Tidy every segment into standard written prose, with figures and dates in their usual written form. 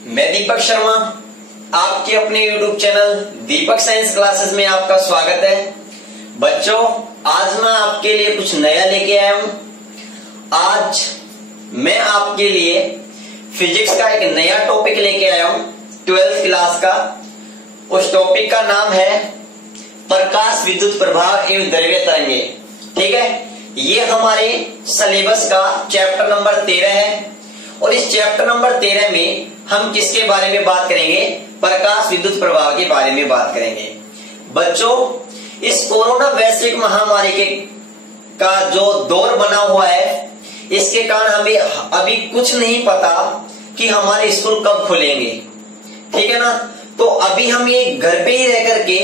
मैं दीपक शर्मा, आपके अपने YouTube चैनल दीपक साइंस क्लासेस में आपका स्वागत है। बच्चों, आज मैं आपके लिए कुछ नया लेके आया हूं। आज मैं आपके लिए फिजिक्स का एक नया टॉपिक लेके आया हूं, 12th क्लास का। उस टॉपिक का नाम है प्रकाश विद्युत प्रभाव एवं द्रव्य तरंगे। ठीक है, ये हमारे सिलेबस का चैप्टर नंबर 13 है और इस चैप्टर नंबर 13 में हम किसके बारे में बात करेंगे? प्रकाश विद्युत प्रभाव के बारे में बात करेंगे। बच्चों, इस कोरोना वैश्विक महामारी के का जो दौर बना हुआ है, इसके कारण हमें अभी कुछ नहीं पता कि हमारे स्कूल कब खुलेंगे। ठीक है ना? तो अभी हमें घर पे ही रह करके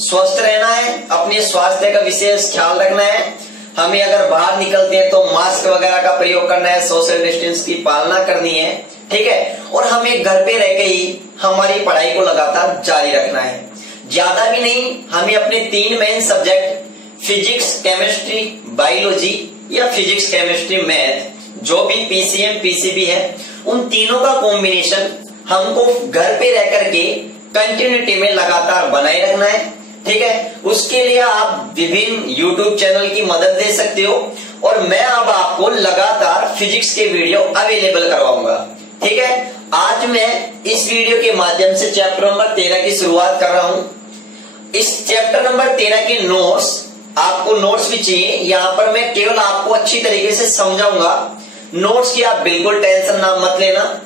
स्वस्थ रहना है, अपने स्वास्थ्य का विशेष ख्याल रखना है। हमें अगर बाहर निकलते हैं तो मास्क वगैरह का प्रयोग करना है, सोशल डिस्टेंस की पालना करनी है। ठीक है, और हमें घर पे रह के ही हमारी पढ़ाई को लगातार जारी रखना है। ज्यादा भी नहीं, हमें अपने 3 main subject physics, chemistry, biology या फिजिक्स, केमिस्ट्री, मैथ, जो भी पीसीएम, पीसीबी है, उन तीनों का कॉम्बिनेशन हमको घर पे रह करके कंटिन्यूटी में लगातार बनाए रखना है। ठीक है, उसके लिए आप विभिन्न YouTube चैनल की मदद ले सकते हो और मैं अब आपको लगातार फिजिक्स के वीडियो अवेलेबल करवाऊंगा। ठीक है, आज मैं इस वीडियो के माध्यम से चैप्टर नंबर 13 की शुरुआत कर रहा हूं। इस चैप्टर नंबर 13 के नोट्स, आपको नोट्स भी चाहिए, यहाँ पर मैं केवल आपको अच्छी तरीके से समझाऊंगा। नोट्स की आप बिल्कुल टेंशन ना मत लेना,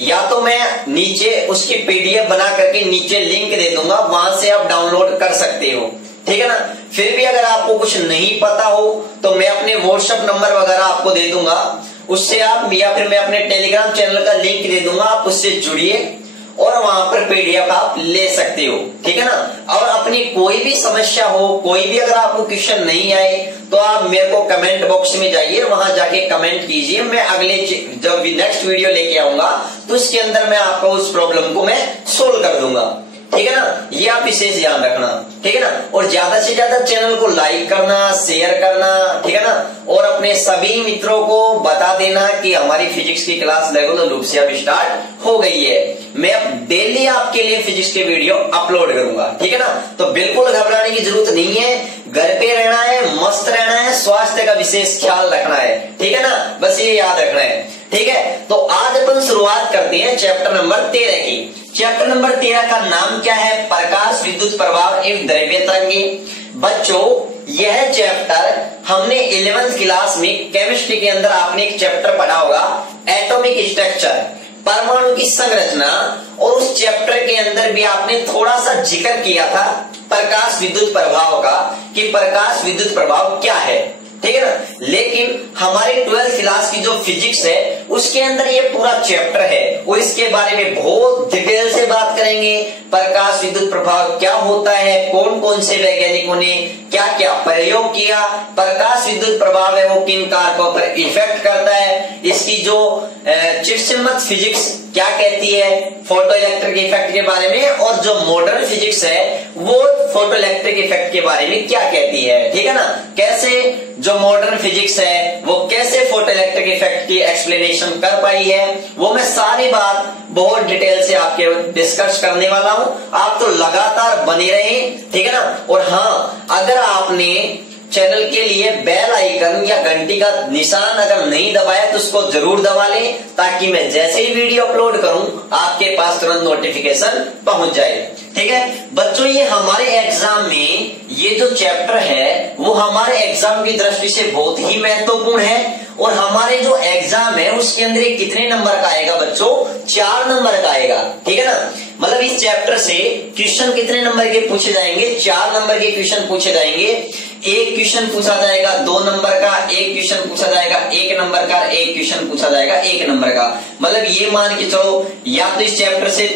या तो मैं नीचे उसकी पीडीएफ बना करके नीचे लिंक दे दूंगा, वहां से आप डाउनलोड कर सकते हो। ठीक है ना? फिर भी अगर आपको कुछ नहीं पता हो तो मैं अपने व्हाट्सएप नंबर वगैरह आपको दे दूंगा, उससे आप, या फिर मैं अपने टेलीग्राम चैनल का लिंक दे दूंगा, आप उससे जुड़िए और वहां पर पीडीएफ आप ले सकते हो। ठीक है ना? और अपनी कोई भी समस्या हो, कोई भी अगर आपको क्वेश्चन नहीं आए तो आप मेरे को कमेंट बॉक्स में जाइए, वहां जाके कमेंट कीजिए। मैं अगले जब नेक्स्ट वीडियो लेके आऊंगा तो इसके अंदर मैं आपको उस प्रॉब्लम को मैं सोल्व कर दूंगा। ठीक है ना? ये आप विशेष ध्यान रखना। ठीक है ना? और ज्यादा से ज्यादा चैनल को लाइक करना, शेयर करना। ठीक है ना? और अपने सभी मित्रों को बता देना कि हमारी फिजिक्स की क्लास रेगुलर रूप से अब स्टार्ट हो गई है। मैं अब डेली आपके लिए फिजिक्स के वीडियो अपलोड करूंगा। ठीक है ना? तो बिल्कुल घबराने की जरूरत नहीं है, घर पे रहना है, मस्त रहना है, स्वास्थ्य का विशेष ख्याल रखना है। ठीक है ना? बस ये याद रखना है। ठीक है, तो आज अपन शुरुआत करते हैं चैप्टर नंबर 13 की। चैप्टर नंबर 13 का नाम क्या है? प्रकाश विद्युत प्रभाव एवं द्रव्य तरंगे। बच्चों, यह चैप्टर हमने 11th क्लास में केमिस्ट्री के अंदर आपने एक चैप्टर पढ़ा होगा, एटॉमिक स्ट्रक्चर, परमाणु की संरचना, और उस चैप्टर के अंदर भी आपने थोड़ा सा जिक्र किया था प्रकाश विद्युत प्रभाव का, कि प्रकाश विद्युत प्रभाव क्या है। ठीक है ना? लेकिन हमारे 12th क्लास की जो फिजिक्स है उसके अंदर ये पूरा चैप्टर है और इसके बारे में बहुत डिटेल से बात करेंगे। प्रकाश विद्युत प्रभाव क्या होता है, कौन कौन से वैज्ञानिकों ने क्या क्या प्रयोग किया, प्रकाश विद्युत प्रभाव है वो किन कारकों पर इफेक्ट करता है, इसकी जो चिरसिम्मत फिजिक्स क्या कहती है फोटो इलेक्ट्रिक इफेक्ट के बारे में, और जो मॉडर्न फिजिक्स है वो फोटो इलेक्ट्रिक इफेक्ट के बारे में क्या कहती है। ठीक है ना? कैसे जो मॉडर्न फिजिक्स है वो कैसे फोटो इलेक्ट्रिक इफेक्ट की एक्सप्लेनेशन कर पाई है, वो मैं सारी बात बहुत डिटेल से आपके डिस्कस करने वाला हूं। आप तो लगातार बने रहें। ठीक है ना? और हाँ, अगर आपने चैनल के लिए बेल आइकन या घंटी का निशान अगर नहीं दबाया तो उसको जरूर दबा लें, ताकि मैं जैसे ही वीडियो अपलोड करूं आपके पास तुरंत नोटिफिकेशन पहुंच जाए। ठीक है बच्चों, ये हमारे एग्जाम में ये जो चैप्टर है वो हमारे एग्जाम की दृष्टि से बहुत ही महत्वपूर्ण है। और हमारे जो एग्जाम है उसके अंदर कितने नंबर का आएगा बच्चों? 4 नंबर का आएगा। ठीक है ना? मतलब इस चैप्टर से क्वेश्चन कितने नंबर के पूछे जाएंगे? 4 नंबर के क्वेश्चन पूछे जाएंगे। एक क्वेश्चन पूछा जाएगा 2 नंबर का, एक क्वेश्चन पूछा जाएगा 1 नंबर का, एक क्वेश्चन पूछा जाएगा 1 नंबर का। मतलब ये मान के चलो, या तो इस चैप्टर से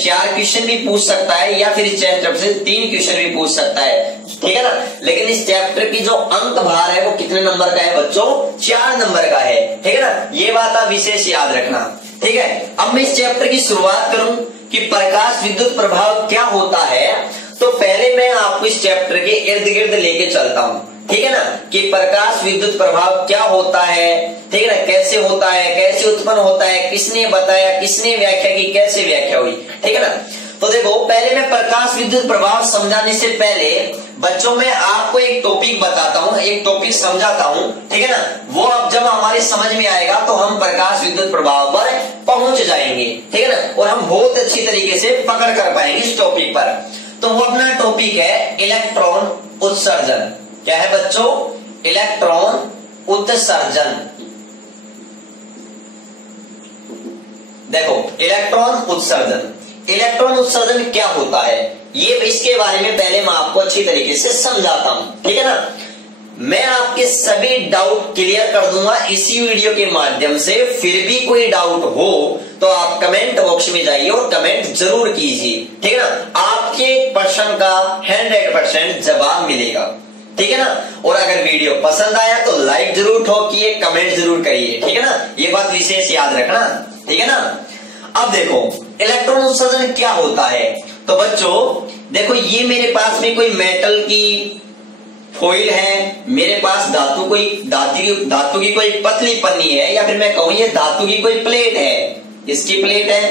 4 क्वेश्चन भी पूछ सकता है या फिर इस चैप्टर से 3 क्वेश्चन भी पूछ सकता है। ठीक है ना? लेकिन इस चैप्टर की जो अंक भार है वो कितने नंबर का है बच्चों? 4 नंबर का है। ठीक है ना? ये बात आप विशेष याद रखना। ठीक है, अब मैं इस चैप्टर की शुरुआत करूं कि प्रकाश विद्युत प्रभाव क्या होता है, तो पहले मैं आपको इस चैप्टर के इर्द गिर्द लेके चलता हूं। ठीक है ना, कि प्रकाश विद्युत प्रभाव क्या होता है, ठीक है ना, कैसे होता है, कैसे उत्पन्न होता है, किसने बताया, किसने व्याख्या की, कैसे व्याख्या हुई, ठीक है ना। तो देखो, पहले मैं प्रकाश विद्युत प्रभाव समझाने से पहले बच्चों में आपको एक टॉपिक बताता हूं, एक टॉपिक समझाता हूं, ठीक है ना। वो अब जब हमारे समझ में आएगा तो हम प्रकाश विद्युत प्रभाव पर पहुंच जाएंगे, ठीक है ना, और हम बहुत अच्छी तरीके से पकड़ कर पाएंगे इस टॉपिक पर। तो वो अपना टॉपिक है इलेक्ट्रॉन उत्सर्जन। क्या है बच्चों? इलेक्ट्रॉन उत्सर्जन। देखो, इलेक्ट्रॉन उत्सर्जन, इलेक्ट्रॉन उत्सर्जन क्या होता है, ये इसके बारे में पहले मैं आपको अच्छी तरीके से समझाता हूं, ठीक है ना। मैं आपके सभी डाउट क्लियर कर दूंगा इसी वीडियो के माध्यम से। फिर भी कोई डाउट हो तो आप कमेंट बॉक्स में जाइए और कमेंट जरूर कीजिए, ठीक है ना। आपके प्रश्न का 100% जवाब मिलेगा, ठीक है ना। और अगर वीडियो पसंद आया तो लाइक जरूर ठोकिए, कमेंट जरूर करिए, ठीक है ना। ये बात विशेष याद रखना, ठीक है ना। अब देखो, इलेक्ट्रॉन उत्सर्जन क्या होता है। तो बच्चों देखो, ये मेरे पास में कोई मेटल की फॉइल है, मेरे पास धातु की कोई पतली पन्नी है, या फिर मैं कहूं ये धातु की कोई प्लेट है। किसकी प्लेट है?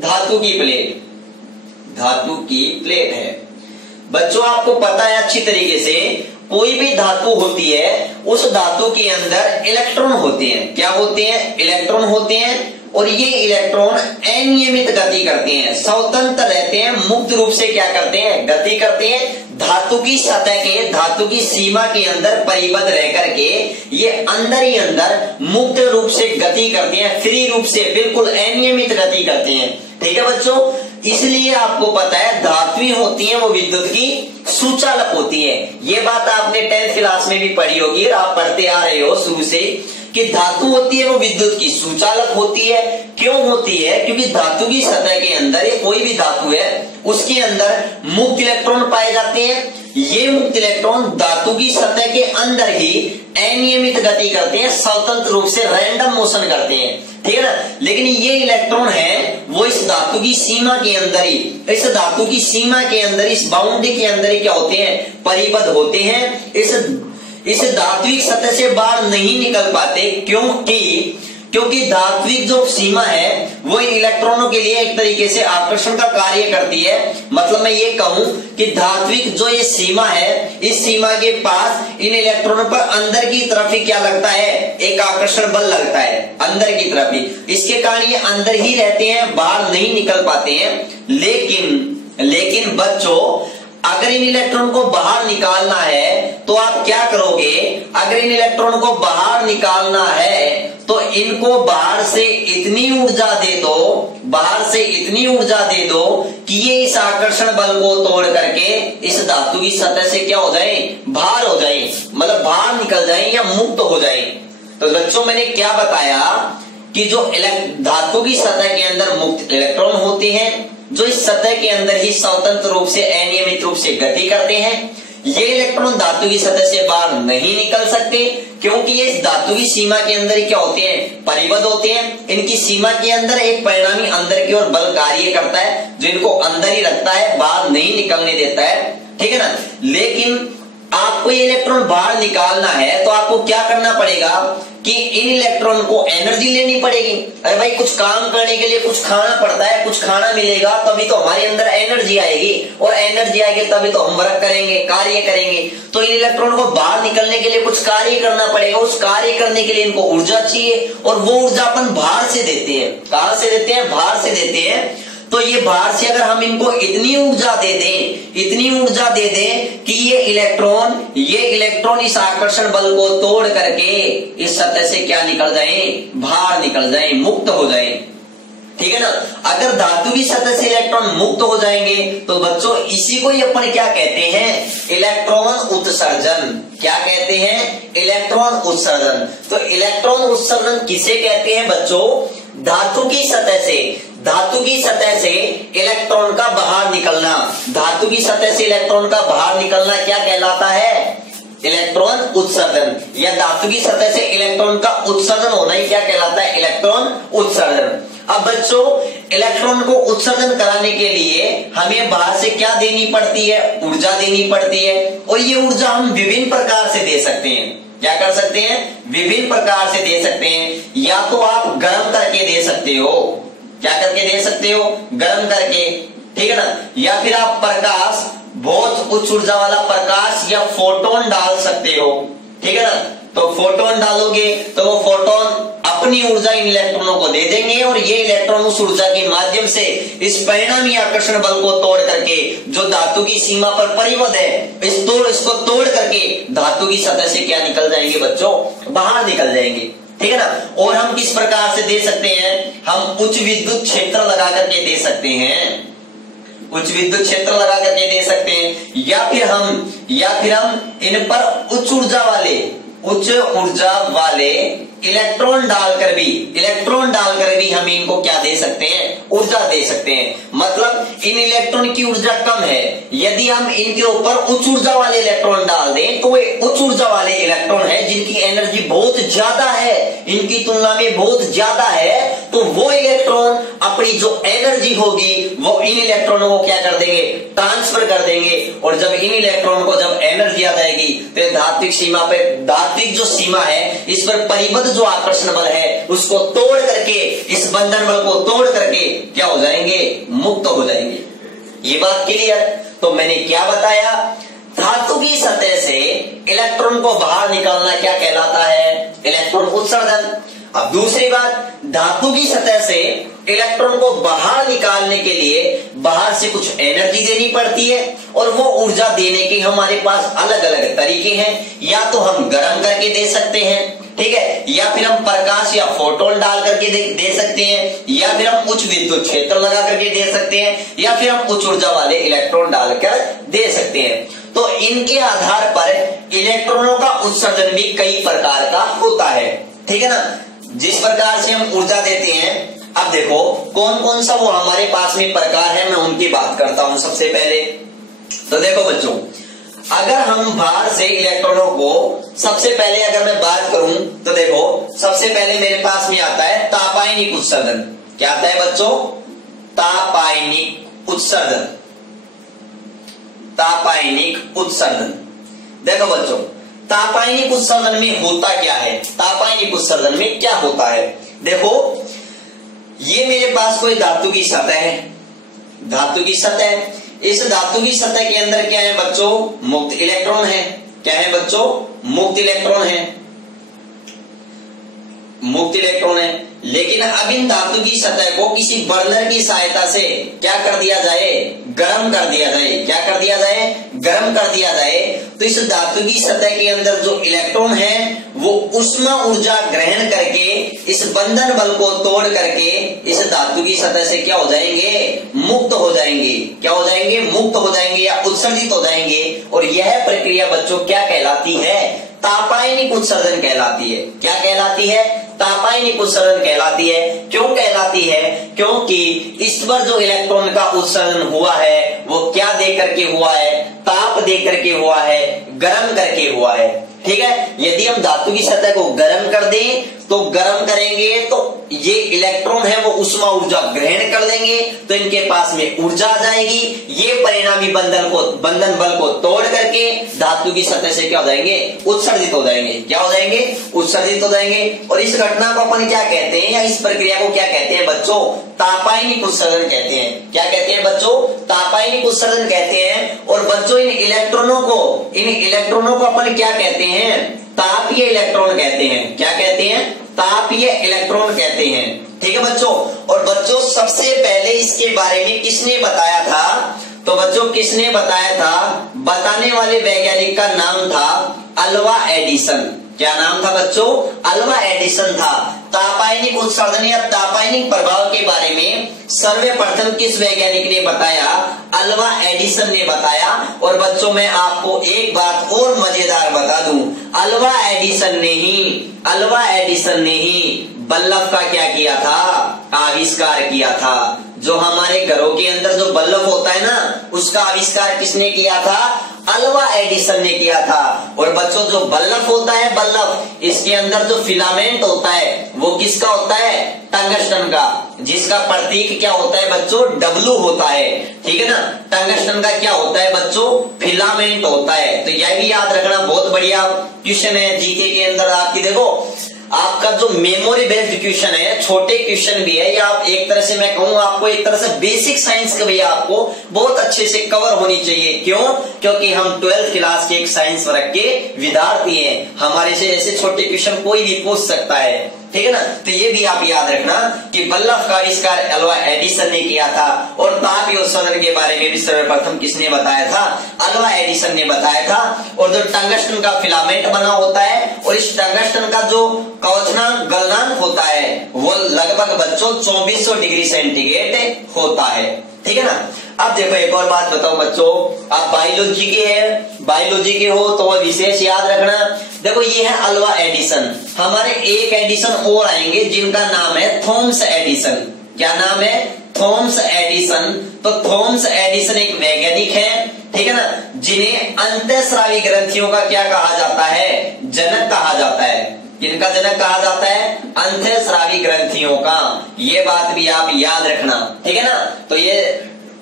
धातु की प्लेट, धातु की प्लेट है। बच्चों आपको पता है अच्छी तरीके से, कोई भी धातु होती है उस धातु के अंदर इलेक्ट्रॉन होते हैं। क्या होते हैं? इलेक्ट्रॉन होते हैं। और ये इलेक्ट्रॉन अनियमित गति करते हैं, स्वतंत्र रहते हैं, मुक्त रूप से क्या करते हैं? गति करते हैं। धातु की सतह के, धातु की सीमा के अंदर परिबद्ध रह करके ये अंदर ही अंदर मुक्त रूप से गति करते हैं, फ्री रूप से, बिल्कुल अनियमित गति करते हैं, ठीक है बच्चों। इसलिए आपको पता है धातुएं होती हैं वो विद्युत की सुचालक होती है। ये बात आपने 10th क्लास में भी पढ़ी होगी और आप पढ़ते आ रहे हो शुरू से, कि धातु होती है वो विद्युत की सुचालक होती है। क्यों होती है? क्योंकि धातु की सतह के अंदर, ये कोई भी धातु है, उसके अंदर मुक्त इलेक्ट्रॉन पाए जाते हैं। ये मुक्त इलेक्ट्रॉन धातु की सतह के अंदर ही अनियमित गति करते हैं, स्वतंत्र रूप से रैंडम मोशन करते हैं, ठीक है ना। लेकिन ये इलेक्ट्रॉन है वो इस धातु की सीमा के अंदर ही, इस धातु की सीमा के अंदर, इस बाउंड्री के अंदर ही क्या होते हैं? परिबद्ध होते हैं। इस धात्विक सतह से बाहर नहीं निकल पाते। क्योंकि धात्विक जो सीमा है वो इन इलेक्ट्रॉनों के लिए एक तरीके से आकर्षण का कार्य करती है। मतलब मैं ये कहूं कि धात्विक जो ये सीमा है, इस सीमा के पास इन इलेक्ट्रॉनों पर अंदर की तरफ ही क्या लगता है? एक आकर्षण बल लगता है, अंदर की तरफ ही। इसके कारण ये अंदर ही रहते हैं, बाहर नहीं निकल पाते हैं। लेकिन बच्चों, अगर इन इलेक्ट्रॉन को बाहर निकालना है तो आप क्या करोगे? अगर इन इलेक्ट्रॉन को बाहर निकालना है तो इनको बाहर से इतनी ऊर्जा दे दो, कि ये इस आकर्षण बल को तोड़ करके इस धातु की सतह से क्या हो जाए? बाहर हो जाए, मतलब बाहर निकल जाए या मुक्त हो जाए। तो बच्चों मैंने क्या बताया कि जो धातु की सतह के अंदर मुक्त इलेक्ट्रॉन होते हैं, जो इस सतह के अंदर ही स्वतंत्र रूप से, अनियमित रूप से गति करते हैं, ये इलेक्ट्रॉन धातु की सतह से बाहर नहीं निकल सकते, क्योंकि ये इस धातु की सीमा के अंदर ही क्या होते हैं? परिबद्ध होते हैं। इनकी सीमा के अंदर एक परिणामी अंदर की ओर बल कार्य करता है, जो इनको अंदर ही रखता है, बाहर नहीं निकलने देता है, ठीक है ना। लेकिन आपको ये इलेक्ट्रॉन बाहर निकालना है तो आपको क्या करना पड़ेगा कि इन इलेक्ट्रॉन को एनर्जी लेनी पड़ेगी। अरे भाई, कुछ काम करने के लिए कुछ खाना पड़ता है, कुछ खाना मिलेगा तभी तो हमारे अंदर एनर्जी आएगी, और एनर्जी आएगी तभी तो हम वर्क करेंगे, कार्य करेंगे। तो इन इलेक्ट्रॉन को बाहर निकलने के लिए कुछ कार्य करना पड़ेगा। उस कार्य करने के लिए इनको ऊर्जा चाहिए, और वो ऊर्जा अपन बाहर से देते हैं। कहां से देते हैं? बाहर से देते हैं। तो ये बाहर से अगर हम इनको इतनी ऊर्जा दे दें कि ये इलेक्ट्रॉन इस आकर्षण बल को तोड़ करके इस सतह से क्या निकल जाए? बाहर निकल जाए, मुक्त हो जाए, ठीक है ना। अगर धातु की सतह से इलेक्ट्रॉन मुक्त हो जाएंगे तो बच्चों इसी को ही अपन क्या कहते हैं? इलेक्ट्रॉन उत्सर्जन। क्या कहते हैं? इलेक्ट्रॉन उत्सर्जन। तो इलेक्ट्रॉन उत्सर्जन किसे कहते हैं बच्चों? धातु की सतह से इलेक्ट्रॉन का बाहर निकलना। धातु की सतह से इलेक्ट्रॉन का बाहर निकलना क्या कहलाता है? इलेक्ट्रॉन उत्सर्जन। या धातु की सतह से इलेक्ट्रॉन का उत्सर्जन होना ही क्या कहलाता है? इलेक्ट्रॉन उत्सर्जन। अब बच्चों इलेक्ट्रॉन को उत्सर्जन कराने के लिए हमें बाहर से क्या देनी पड़ती है, ऊर्जा देनी पड़ती है। और ये ऊर्जा हम विभिन्न प्रकार से दे सकते हैं। क्या कर सकते हैं, विभिन्न प्रकार से दे सकते हैं। या तो आप गर्म करके दे सकते हो, क्या करके दे सकते हो, गर्म करके, ठीक है ना। या फिर आप प्रकाश, बहुत उच्च ऊर्जा वाला प्रकाश या फोटोन डाल सकते हो, ठीक है ना। तो फोटोन डालोगे तो वो फोटोन अपनी ऊर्जा इन इलेक्ट्रॉनों को दे देंगे और ये इलेक्ट्रॉन उस ऊर्जा के माध्यम से इस परिणामी आकर्षण बल को तोड़ करके जो धातु की सीमा पर परिबद्ध है इसको तोड़ करके धातु की सतह से क्या निकल जाएंगे बच्चों, बाहर निकल जाएंगे, ठीक है ना। और हम किस प्रकार से दे सकते हैं, हम उच्च विद्युत क्षेत्र लगा करके दे सकते हैं, उच्च विद्युत क्षेत्र लगा करके दे सकते हैं। या फिर हम इन पर उच्च ऊर्जा वाले इलेक्ट्रॉन डालकर भी हम इनको क्या दे सकते हैं, ऊर्जा दे सकते हैं। मतलब इन इलेक्ट्रॉन की ऊर्जा कम है, यदि हम इनके ऊपर उच्च ऊर्जा वाले इलेक्ट्रॉन डाल दें तो वे उच्च ऊर्जा वाले इलेक्ट्रॉन है जिनकी एनर्जी बहुत ज्यादा है, इनकी तुलना में बहुत ज्यादा है, तो वो इलेक्ट्रॉन अपनी जो एनर्जी होगी वो इन इलेक्ट्रॉनों को क्या कर देंगे, ट्रांसफर कर देंगे। और जब इन इलेक्ट्रॉन को जब एनर्जी आ जाएगी तो धात्विक जो सीमा है इस पर परिबद्ध जो आकर्षण बल है उसको तोड़ करके, इस बंधन बल को तोड़ करके क्या हो जाएंगे, मुक्त हो जाएंगे। ये बात क्लियर। तो मैंने क्या बताया, धातु की सतह से इलेक्ट्रॉन को बाहर निकालना क्या कहलाता है, इलेक्ट्रॉन उत्सर्जन। अब दूसरी बात, धातु की सतह से इलेक्ट्रॉन को बाहर निकालने के लिए बाहर से कुछ एनर्जी देनी पड़ती है और वो ऊर्जा देने के हमारे पास अलग अलग तरीके हैं। या तो हम गर्म करके दे सकते हैं, ठीक है, या फिर हम प्रकाश या फोटोन डाल करके दे सकते हैं, या फिर हम उच्च विद्युत क्षेत्र लगा करके दे सकते हैं, या फिर हम उच्च ऊर्जा वाले इलेक्ट्रॉन डालकर दे सकते हैं। तो इनके आधार पर इलेक्ट्रॉनों का उत्सर्जन भी कई प्रकार का होता है, ठीक है ना। जिस प्रकार से हम ऊर्जा देते हैं, अब देखो कौन कौन सा वो हमारे पास में प्रकार है, मैं उनकी बात करता हूं। सबसे पहले तो देखो बच्चों, अगर हम बाहर से इलेक्ट्रॉनों को, सबसे पहले अगर मैं बात करूं तो देखो सबसे पहले मेरे पास में आता है तापायनिक उत्सर्जन। क्या आता है बच्चों, तापायनिक उत्सर्जन, तापायनिक उत्सर्जन। देखो बच्चों, तापायनिक उत्सर्जन में होता क्या है, तापायनिक उत्सर्जन में क्या होता है, देखो ये मेरे पास कोई धातु की सतह है, धातु की सतह, इस धातु की सतह के अंदर क्या है बच्चों, मुक्त इलेक्ट्रॉन है। क्या है बच्चों, मुक्त इलेक्ट्रॉन है, मुक्त इलेक्ट्रॉन है। लेकिन अब इन धातु की सतह को किसी बर्नर की सहायता से क्या कर दिया जाए, गर्म कर दिया जाए। क्या कर दिया जाए, गर्म कर दिया जाए। तो इस धातु की सतह के अंदर जो इलेक्ट्रॉन है वो उष्मा ऊर्जा ग्रहण करके इस बंधन बल को तोड़ करके इस धातु की सतह से क्या हो जाएंगे, मुक्त हो जाएंगे। क्या हो जाएंगे, मुक्त हो जाएंगे या उत्सर्जित हो जाएंगे। और यह प्रक्रिया बच्चों क्या कहलाती है, तापायनिक उत्सर्जन कहलाती है। क्या कहलाती है, तापायनिक उत्सर्जन कहलाती है। क्यों कहलाती है, क्योंकि इस पर जो इलेक्ट्रॉन का उत्सर्जन हुआ है वो क्या दे करके हुआ है, ताप दे करके हुआ है, गर्म करके हुआ है। ठीक है, यदि हम धातु की सतह को गर्म कर दें तो गर्म करेंगे तो ये इलेक्ट्रॉन है वो उष्मा ऊर्जा ग्रहण कर लेंगे, तो इनके पास में ऊर्जा आ जाएगी। ये परिणामी बंधन बल को तोड़ करके धातु की सतह से क्या हो जाएंगे, उत्सर्जित हो जाएंगे। क्या हो जाएंगे, उत्सर्जित हो जाएंगे। और इस घटना को अपन क्या कहते हैं, या इस प्रक्रिया को क्या कहते हैं बच्चों, तापायनिक उत्सर्जन कहते हैं। क्या कहते हैं बच्चों, तापायनिक उत्सर्जन कहते हैं। और बच्चों इन इलेक्ट्रॉनों को अपन क्या कहते हैं, तापीय इलेक्ट्रॉन कहते हैं। क्या कहते हैं, तापीय इलेक्ट्रॉन कहते हैं। ठीक है बच्चों। और बच्चों सबसे पहले इसके बारे में किसने बताया था, तो बच्चों किसने बताया था, बताने वाले वैज्ञानिक का नाम था अल्वा एडिसन। क्या नाम था बच्चों, अल्वा एडिसन था। तापायनिक उत्सर्जन या तापायनिक प्रभाव के बारे में सर्वप्रथम किस वैज्ञानिक ने बताया, अल्वा एडिसन ने बताया। और बच्चों मैं आपको एक बात और मजेदार बता दूं, अल्वा एडिसन ने ही बल्ब का क्या किया था, आविष्कार किया था। जो हमारे घरों के अंदर जो बल्ब होता है ना, उसका आविष्कार किसने किया था, अल्वा एडिसन ने किया था। और बच्चों जो बल्लभ होता है, बल्लभ, इसके अंदर जो फिलामेंट होता है वो किसका होता है? टंगस्टन का, जिसका प्रतीक क्या होता है बच्चों? W होता है। ठीक है ना। टंगस्टन का क्या होता है बच्चों? फिलामेंट होता है। तो यह भी याद रखना, बहुत बढ़िया क्वेश्चन है जीके के अंदर आपकी। देखो आपका जो मेमोरी बेस्ड क्वेश्चन है, छोटे क्वेश्चन भी है, या आप एक तरह से मैं कहूँ आपको एक तरह से बेसिक साइंस का भी आपको बहुत अच्छे से कवर होनी चाहिए। क्यों? क्योंकि हम 12th क्लास के एक साइंस वर्ग के विद्यार्थी हैं, हमारे से ऐसे छोटे क्वेश्चन कोई भी पूछ सकता है। ठीक है ना। तो ये भी आप याद रखना कि बल्लभ का आविष्कार अल्वा एडिसन ने किया था। और ताप उत्सर्जन के बारे में भी सर्वप्रथम किसने बताया था? अल्वा एडिसन ने बताया था। और जो टंगस्टन का फिलामेंट बना होता है और इस टंगस्टन का जो क्वथनांक गलनांक होता है वो लगभग बच्चों 2400 डिग्री सेंटीग्रेड होता है। ठीक है ना। अब देखो एक और बात बताओ बच्चों, आप बायोलॉजी के हैं, बायोलॉजी के हो तो वो विशेष याद रखना। देखो ये है अल्वा एडिसन, हमारे एक एडिसन और आएंगे जिनका नाम है थॉमस एडिसन। क्या नाम है? Thomas Edison. तो थॉमस एडिसन एक वैज्ञानिक है, ठीक है ना, जिन्हें अंतःस्रावी ग्रंथियों का क्या कहा जाता है? जनक कहा जाता है। किनका जनक कहा जाता है? अंतःस्रावी ग्रंथियों का। ये बात भी आप याद रखना। ठीक है ना। तो ये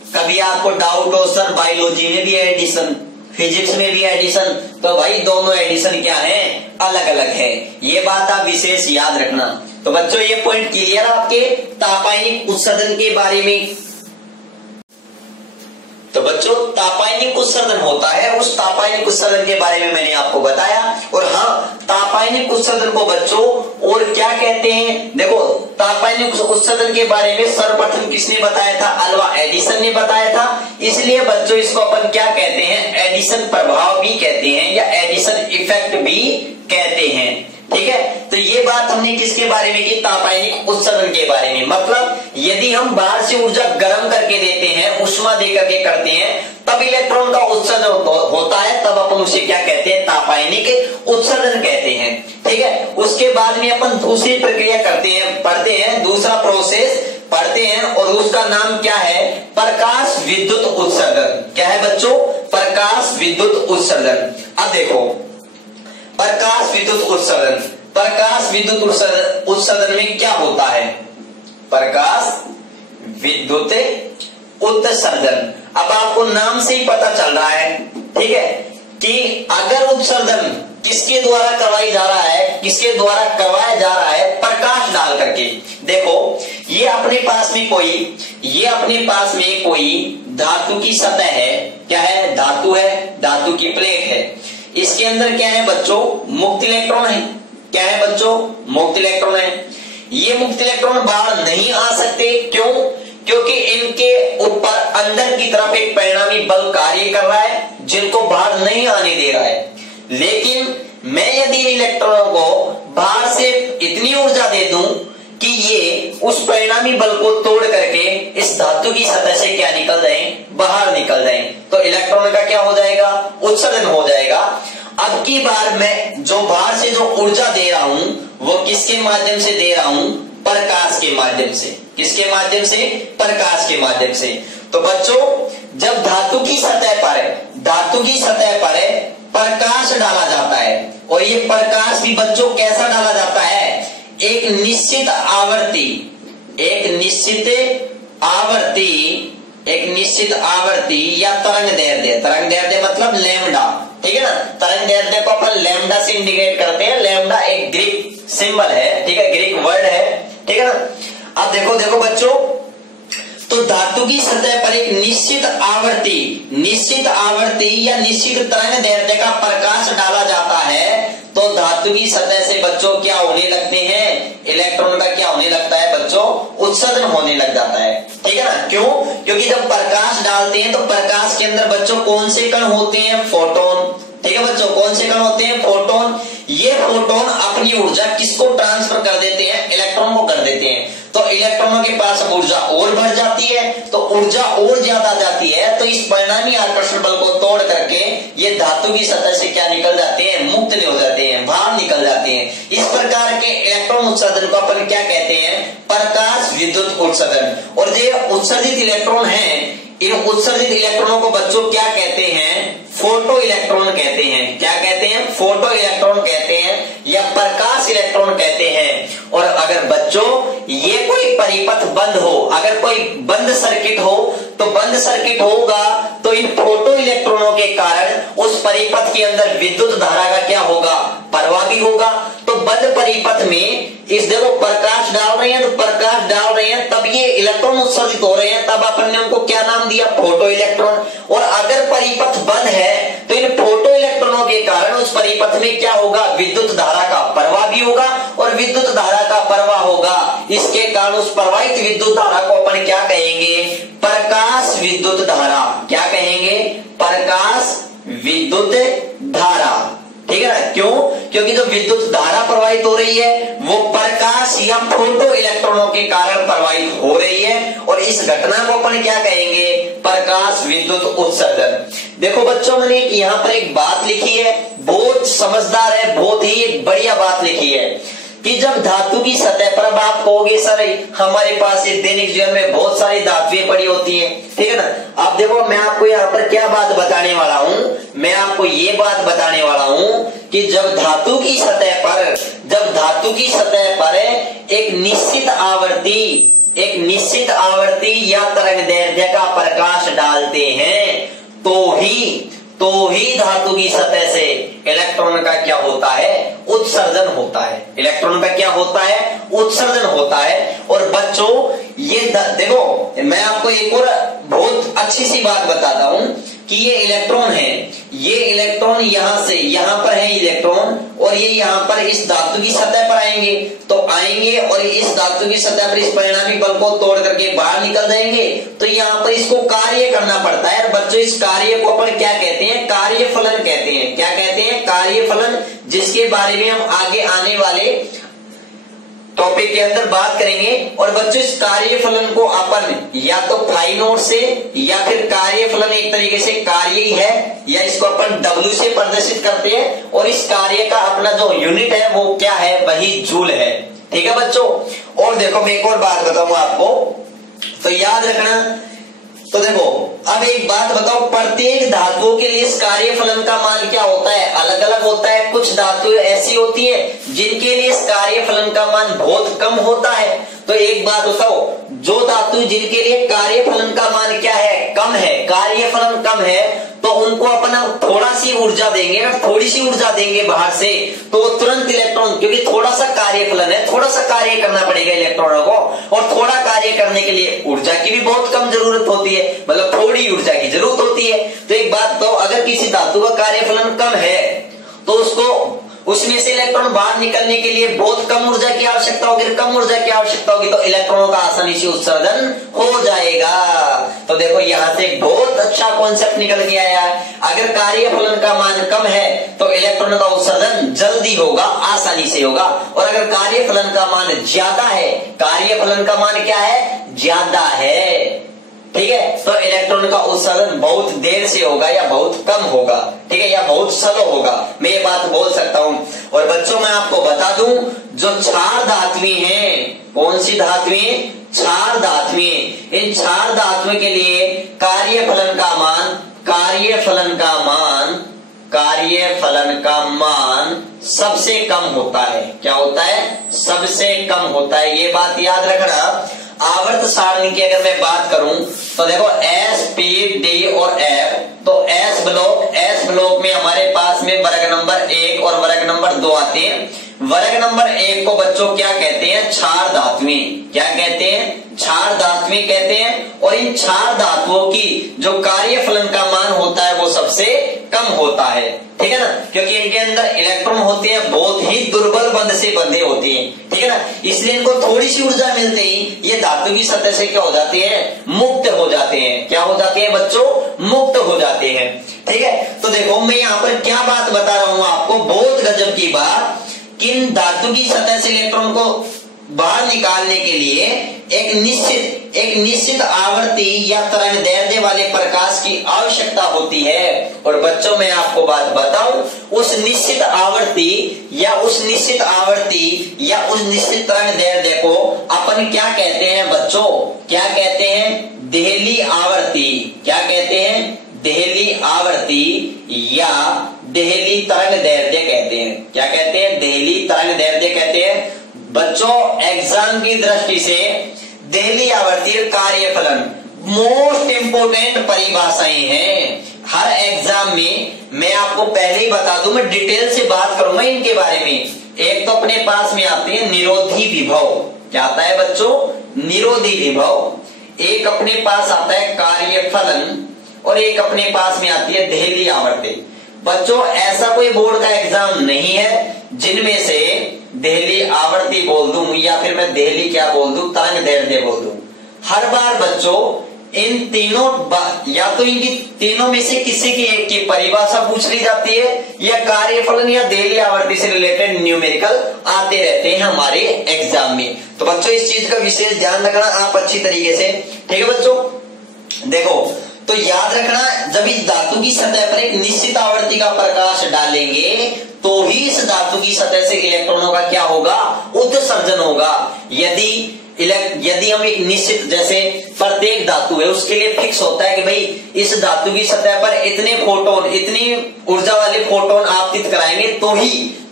कभी आपको डाउट हो सर बायोलॉजी में भी एडिसन, फिजिक्स में भी एडिसन, तो भाई दोनों एडिसन क्या है? अलग अलग है। ये बात आप विशेष याद रखना। तो बच्चों ये पॉइंट क्लियर आपके तापायनिक उत्सर्जन के बारे में। तो बच्चों तापायनिक उत्सर्जन होता है, उस तापायनिक उत्सर्जन के बारे में मैंने आपको बताया। और हाँ, तापायनिक उत्सर्जन को बच्चों और क्या कहते हैं? देखो तापायनिक उत्सर्जन के बारे में सर्वप्रथम किसने बताया था? अल्वा एडिसन ने बताया था। इसलिए बच्चों इसको अपन क्या कहते हैं? एडिसन प्रभाव भी कहते हैं या एडिसन इफेक्ट भी कहते हैं। ठीक है। तो ये बात हमने किसके बारे में की? तापायनिक उत्सर्जन के बारे में। मतलब यदि हम बाहर से ऊर्जा गर्म करके देते हैं, उष्मा देकर के करते हैं, तब इलेक्ट्रॉन का उत्सर्जन होता है, तब अपन उसे क्या कहते हैं? तापायनिक उत्सर्जन कहते हैं। ठीक है। उसके बाद में अपन दूसरी प्रक्रिया करते हैं, पढ़ते हैं, दूसरा प्रोसेस पढ़ते हैं और उसका नाम क्या है? प्रकाश विद्युत उत्सर्जन। क्या है बच्चों? प्रकाश विद्युत उत्सर्जन। अब देखो प्रकाश विद्युत उत्सर्जन, प्रकाश विद्युत उत्सर्जन में क्या होता है? प्रकाश विद्युत उत्सर्जन। अब आपको नाम से ही पता चल रहा है, ठीक है, कि अगर उत्सर्जन किसके द्वारा करवाई जा रहा है? किसके द्वारा करवाया जा रहा है? प्रकाश डाल करके। देखो ये अपने पास में कोई धातु की सतह है। क्या है? धातु है, धातु की प्लेट है। इसके अंदर क्या है बच्चों? मुक्त इलेक्ट्रॉन है। क्या है बच्चों? मुक्त इलेक्ट्रॉन है। ये मुक्त इलेक्ट्रॉन बाहर नहीं आ सकते। क्यों? क्योंकि इनके ऊपर अंदर की तरफ एक परिणामी बल कार्य कर रहा है जिनको बाहर नहीं आने दे रहा है। लेकिन मैं यदि इलेक्ट्रॉनों को बाहर से इतनी ऊर्जा दे दूं कि ये उस परिणामी बल को तोड़ करके इस धातु की सतह से क्या निकल जाए? बाहर निकल जाए, तो इलेक्ट्रॉन का क्या हो जाएगा? उत्सर्जन हो जाएगा। अब की बार मैं जो बाहर से जो ऊर्जा दे रहा हूं वो किसके माध्यम से दे रहा हूं? प्रकाश के माध्यम से। किसके माध्यम से? प्रकाश के माध्यम से। तो बच्चों जब धातु की सतह पर प्रकाश डाला जाता है, और ये प्रकाश भी बच्चों कैसा डाला जाता है? एक निश्चित आवृत्ति या तरंग मतलब लैम्डा। ठीक है ना। तरंग दैर्ध्य को अपन लैम्डा से इंडिकेट करते हैं। लैम्डा एक ग्रीक सिंबल है, ठीक है, ग्रीक वर्ड है। ठीक है ना। अब देखो बच्चों, तो धातु की सतह पर एक निश्चित आवृत्ति या निश्चित तरंग दैर्ध्य का प्रकाश डाला जाता है, तो धातु की सतह से बच्चों क्या होने लगते हैं? इलेक्ट्रॉन का क्या होने लगता है बच्चों? उत्सर्जन होने लग जाता है। ठीक है ना। क्यों? क्योंकि जब प्रकाश डालते हैं तो प्रकाश के अंदर बच्चों कौन से कण होते हैं? फोटोन। ठीक है बच्चों, कौन से कण होते हैं? फोटोन। ये फोटोन अपनी ऊर्जा किसको ट्रांसफर कर देते हैं? इलेक्ट्रॉन को कर देते हैं। तो इलेक्ट्रॉनों के पास ऊर्जा और बढ़ जाती है, तो ऊर्जा और ज्यादा जाती है, तो इस परिणामी आकर्षण बल को तोड़ करके ये धातु की सतह से क्या निकल जाते हैं? मुक्त हो जाते हैं, बाहर निकल जाते हैं। इस प्रकार के इलेक्ट्रॉन उत्सर्जन को अपन क्या कहते हैं? प्रकाश विद्युत उत्सर्जन। और जो उत्सर्जित इलेक्ट्रॉन है, इन उत्सर्जित इलेक्ट्रॉनों को बच्चों क्या कहते हैं? फोटो इलेक्ट्रॉन कहते हैं। क्या कहते हैं? फोटो इलेक्ट्रॉन कहते हैं या प्रकाश इलेक्ट्रॉन कहते हैं। और अगर बच्चों ये कोई परिपथ बंद हो, अगर कोई बंद सर्किट हो, तो बंद सर्किट होगा तो इन फोटो इलेक्ट्रॉनों के कारण उस परिपथ के अंदर विद्युत धारा का क्या होगा? प्रवाह भी होगा। तो बंद परिपथ में इस देखो प्रकाश डाल रहे हैं, तो प्रकाश डाल रहे हैं तब ये इलेक्ट्रॉन उत्सर्जित हो रहे हैं, तब अपन ने उनको क्या नाम दिया? Photo electron. और अगर परिपथ बंद है तो इन फोटो इलेक्ट्रॉनों के कारण उस परिपथ में क्या होगा? विद्युत धारा का प्रवाह भी होगा। और विद्युत धारा का प्रवाह होगा, इसके कारण उस प्रवाहित विद्युत धारा को अपन क्या कहेंगे? प्रकाश विद्युत धारा। क्या कहेंगे? प्रकाश विद्युत धारा। ठीक है ना? क्यों? क्योंकि जो विद्युत धारा प्रवाहित हो रही है वो प्रकाश या फोटो इलेक्ट्रॉनों के कारण प्रवाहित हो रही है। और इस घटना को अपन क्या कहेंगे? प्रकाश विद्युत उत्सर्जन। देखो बच्चों, मैंने यहाँ पर एक बात लिखी है, बहुत समझदार है, बहुत ही बढ़िया बात लिखी है कि जब धातु की सतह पर, अब आप कहोगे सर हमारे पास ये दैनिक जीवन में बहुत सारी धातुएं पड़ी होती हैं, ठीक है ना। आप देखो मैं आपको यहाँ पर क्या बात बताने वाला हूँ, मैं आपको ये बात बताने वाला हूँ कि जब धातु की सतह पर एक निश्चित आवृत्ति या तरंग दैर्ध्य का प्रकाश डालते हैं तो ही धातु की सतह से इलेक्ट्रॉन का क्या होता है? उत्सर्जन होता है। इलेक्ट्रॉन का क्या होता है? उत्सर्जन होता है। और बच्चों ये देखो, मैं आपको एक और बहुत अच्छी सी बात बताता हूं कि ये इलेक्ट्रॉन है, ये इलेक्ट्रॉन यहां से यहां पर है इलेक्ट्रॉन, और ये यहां पर इस धातु की सतह पर आएंगे और इस धातु की सतह पर इस परिणामी बल को तोड़ करके बाहर निकल जाएंगे। तो यहाँ पर इसको कार्य करना पड़ता है। और बच्चों इस कार्य को अपन क्या कहते हैं? कार्यफलन कहते हैं। क्या कहते हैं? कार्यफलन, जिसके बारे में हम आगे आने वाले टॉपिक के अंदर बात करेंगे। और बच्चों इस कार्यफलन को अपन या तो फाई नोट से या फिर कार्यफलन एक तरीके से कार्य ही है, या इसको अपन W से प्रदर्शित करते हैं। और इस कार्य का अपना जो यूनिट है वो क्या है? वही जूल है। ठीक है बच्चों। और देखो मैं एक और बात बताऊंगा आपको, तो याद रखना। तो देखो अब एक बात बताओ, प्रत्येक धातुओं के लिए इस कार्यफलन का मान क्या होता है? अलग अलग होता है। कुछ धातुएं ऐसी होती है जिनके लिए इस कार्यफलन का मान बहुत कम होता है। तो एक बात बताओ, जो धातु जिनके लिए कार्यफलन का मान क्या है? कम है, कार्यफलन कम है, तो उनको अपना थोड़ा सी ऊर्जा देंगे बाहर से, तो तुरंत इलेक्ट्रॉन, क्योंकि थोड़ा सा कार्यफलन है, थोड़ा सा कार्य करना पड़ेगा इलेक्ट्रॉनों को, और थोड़ा कार्य करने के लिए ऊर्जा की भी बहुत कम जरूरत होती है, मतलब थोड़ी ऊर्जा की जरूरत होती है। तो एक बात तो, अगर किसी धातु का कार्यफलन कम है तो उसमें से इलेक्ट्रॉन बाहर निकलने के लिए बहुत कम ऊर्जा की आवश्यकता होगी। कम ऊर्जा की आवश्यकता होगी तो इलेक्ट्रॉनों का आसानी से उत्सर्जन हो जाएगा। तो देखो यहां से बहुत अच्छा कॉन्सेप्ट निकल के आया है। अगर कार्यफलन का मान कम है तो इलेक्ट्रॉन का उत्सर्जन जल्दी होगा, आसानी से होगा। और अगर कार्यफलन का मान ज्यादा है, कार्यफलन का मान क्या है? ज्यादा है, ठीक है, तो इलेक्ट्रॉन का उत्सर्जन बहुत देर से होगा या बहुत कम होगा, ठीक है, या बहुत स्लो होगा। मैं ये बात बोल सकता हूं। और बच्चों मैं आपको बता दूं, जो क्षार धातुएं हैं, कौन सी धातुएं? क्षार धातुएं। इन क्षार धातुओं के लिए कार्यफलन का मान सबसे कम होता है। क्या होता है? सबसे कम होता है। ये बात याद रखना। आवर्त सारणी की अगर मैं बात करूं तो देखो S, P, D और F, तो S ब्लॉक में हमारे पास में वर्ग नंबर 1 और वर्ग नंबर 2 आते हैं। वर्ग नंबर 1 को बच्चों क्या कहते हैं? क्षार धातुएं। क्या कहते हैं? क्षार धातुएं कहते हैं। और इन क्षार धातुओं की जो कार्यफलन का मान होता है वो सबसे कम होता है, ठीक है ना, क्योंकि इनके अंदर इलेक्ट्रॉन होते हैं बहुत ही दुर्बल बंध से बंधे होते हैं, ठीक है ना, इसलिए इनको थोड़ी सी ऊर्जा मिलते ही ये धातु की सतह से क्या हो जाते हैं? मुक्त हो जाते हैं। क्या हो जाते हैं बच्चों? मुक्त हो जाते हैं, ठीक है। तो देखो मैं यहाँ पर क्या बात बता रहा हूं आपको, बहुत गजब की बात, किन धातु की सतह से इलेक्ट्रॉन को बाहर निकालने के लिए एक निश्चित आवृत्ति या तरंग दैर्ध्य वाले प्रकाश की आवश्यकता होती है। और बच्चों मैं आपको बात बताऊं, उस निश्चित आवृत्ति या उस निश्चित तरंग दैर्ध्य को अपन क्या कहते हैं बच्चों? क्या कहते हैं? देहली आवृत्ति। क्या कहते हैं? देहली आवृत्ति तरंग दैर्ध्य कहते हैं। क्या कहते हैं? देहली तरंग दैर्ध्य कहते हैं। बच्चों एग्जाम की दृष्टि से देहली आवर्तीय कार्यफलन मोस्ट इंपोर्टेंट परिभाषाएं हैं। हर एग्जाम में मैं आपको पहले ही बता दूं, मैं डिटेल से बात करूंगा इनके बारे में। एक तो अपने पास में आती है निरोधी विभव। क्या आता है बच्चों? निरोधी विभव। एक अपने पास आता है कार्यफलन और एक अपने पास में आती है देहली आवर्ती। बच्चों ऐसा कोई बोर्ड का एग्जाम नहीं है जिनमें से देहली आवर्ती बोल दूं या फिर मैं देहली क्या बोल दूं, तरंग दैर्ध्य बोल दूं। हर बार बच्चों इन तीनों या तो इनकी तीनों में से किसी की एक की परिभाषा पूछ ली जाती है या कार्यफलन या देहली आवर्ती से रिलेटेड न्यूमेरिकल आते रहते हैं हमारे एग्जाम में। तो बच्चों इस चीज का विशेष ध्यान रखना आप अच्छी तरीके से। ठीक है बच्चों, देखो तो याद रखना, जब इस धातु की सतह पर एक निश्चित आवर्ती का प्रकाश डालेंगे तो ही इस धातु की सतह से इलेक्ट्रॉनों का क्या होगा? उत्सर्जन होगा। यदि हम एक निश्चित, जैसे प्रत्येक धातु है उसके लिए फिक्स होता है कि भाई इस धातु की सतह पर इतने फोटोन, इतनी ऊर्जा वाले फोटोन आपतित कराएंगे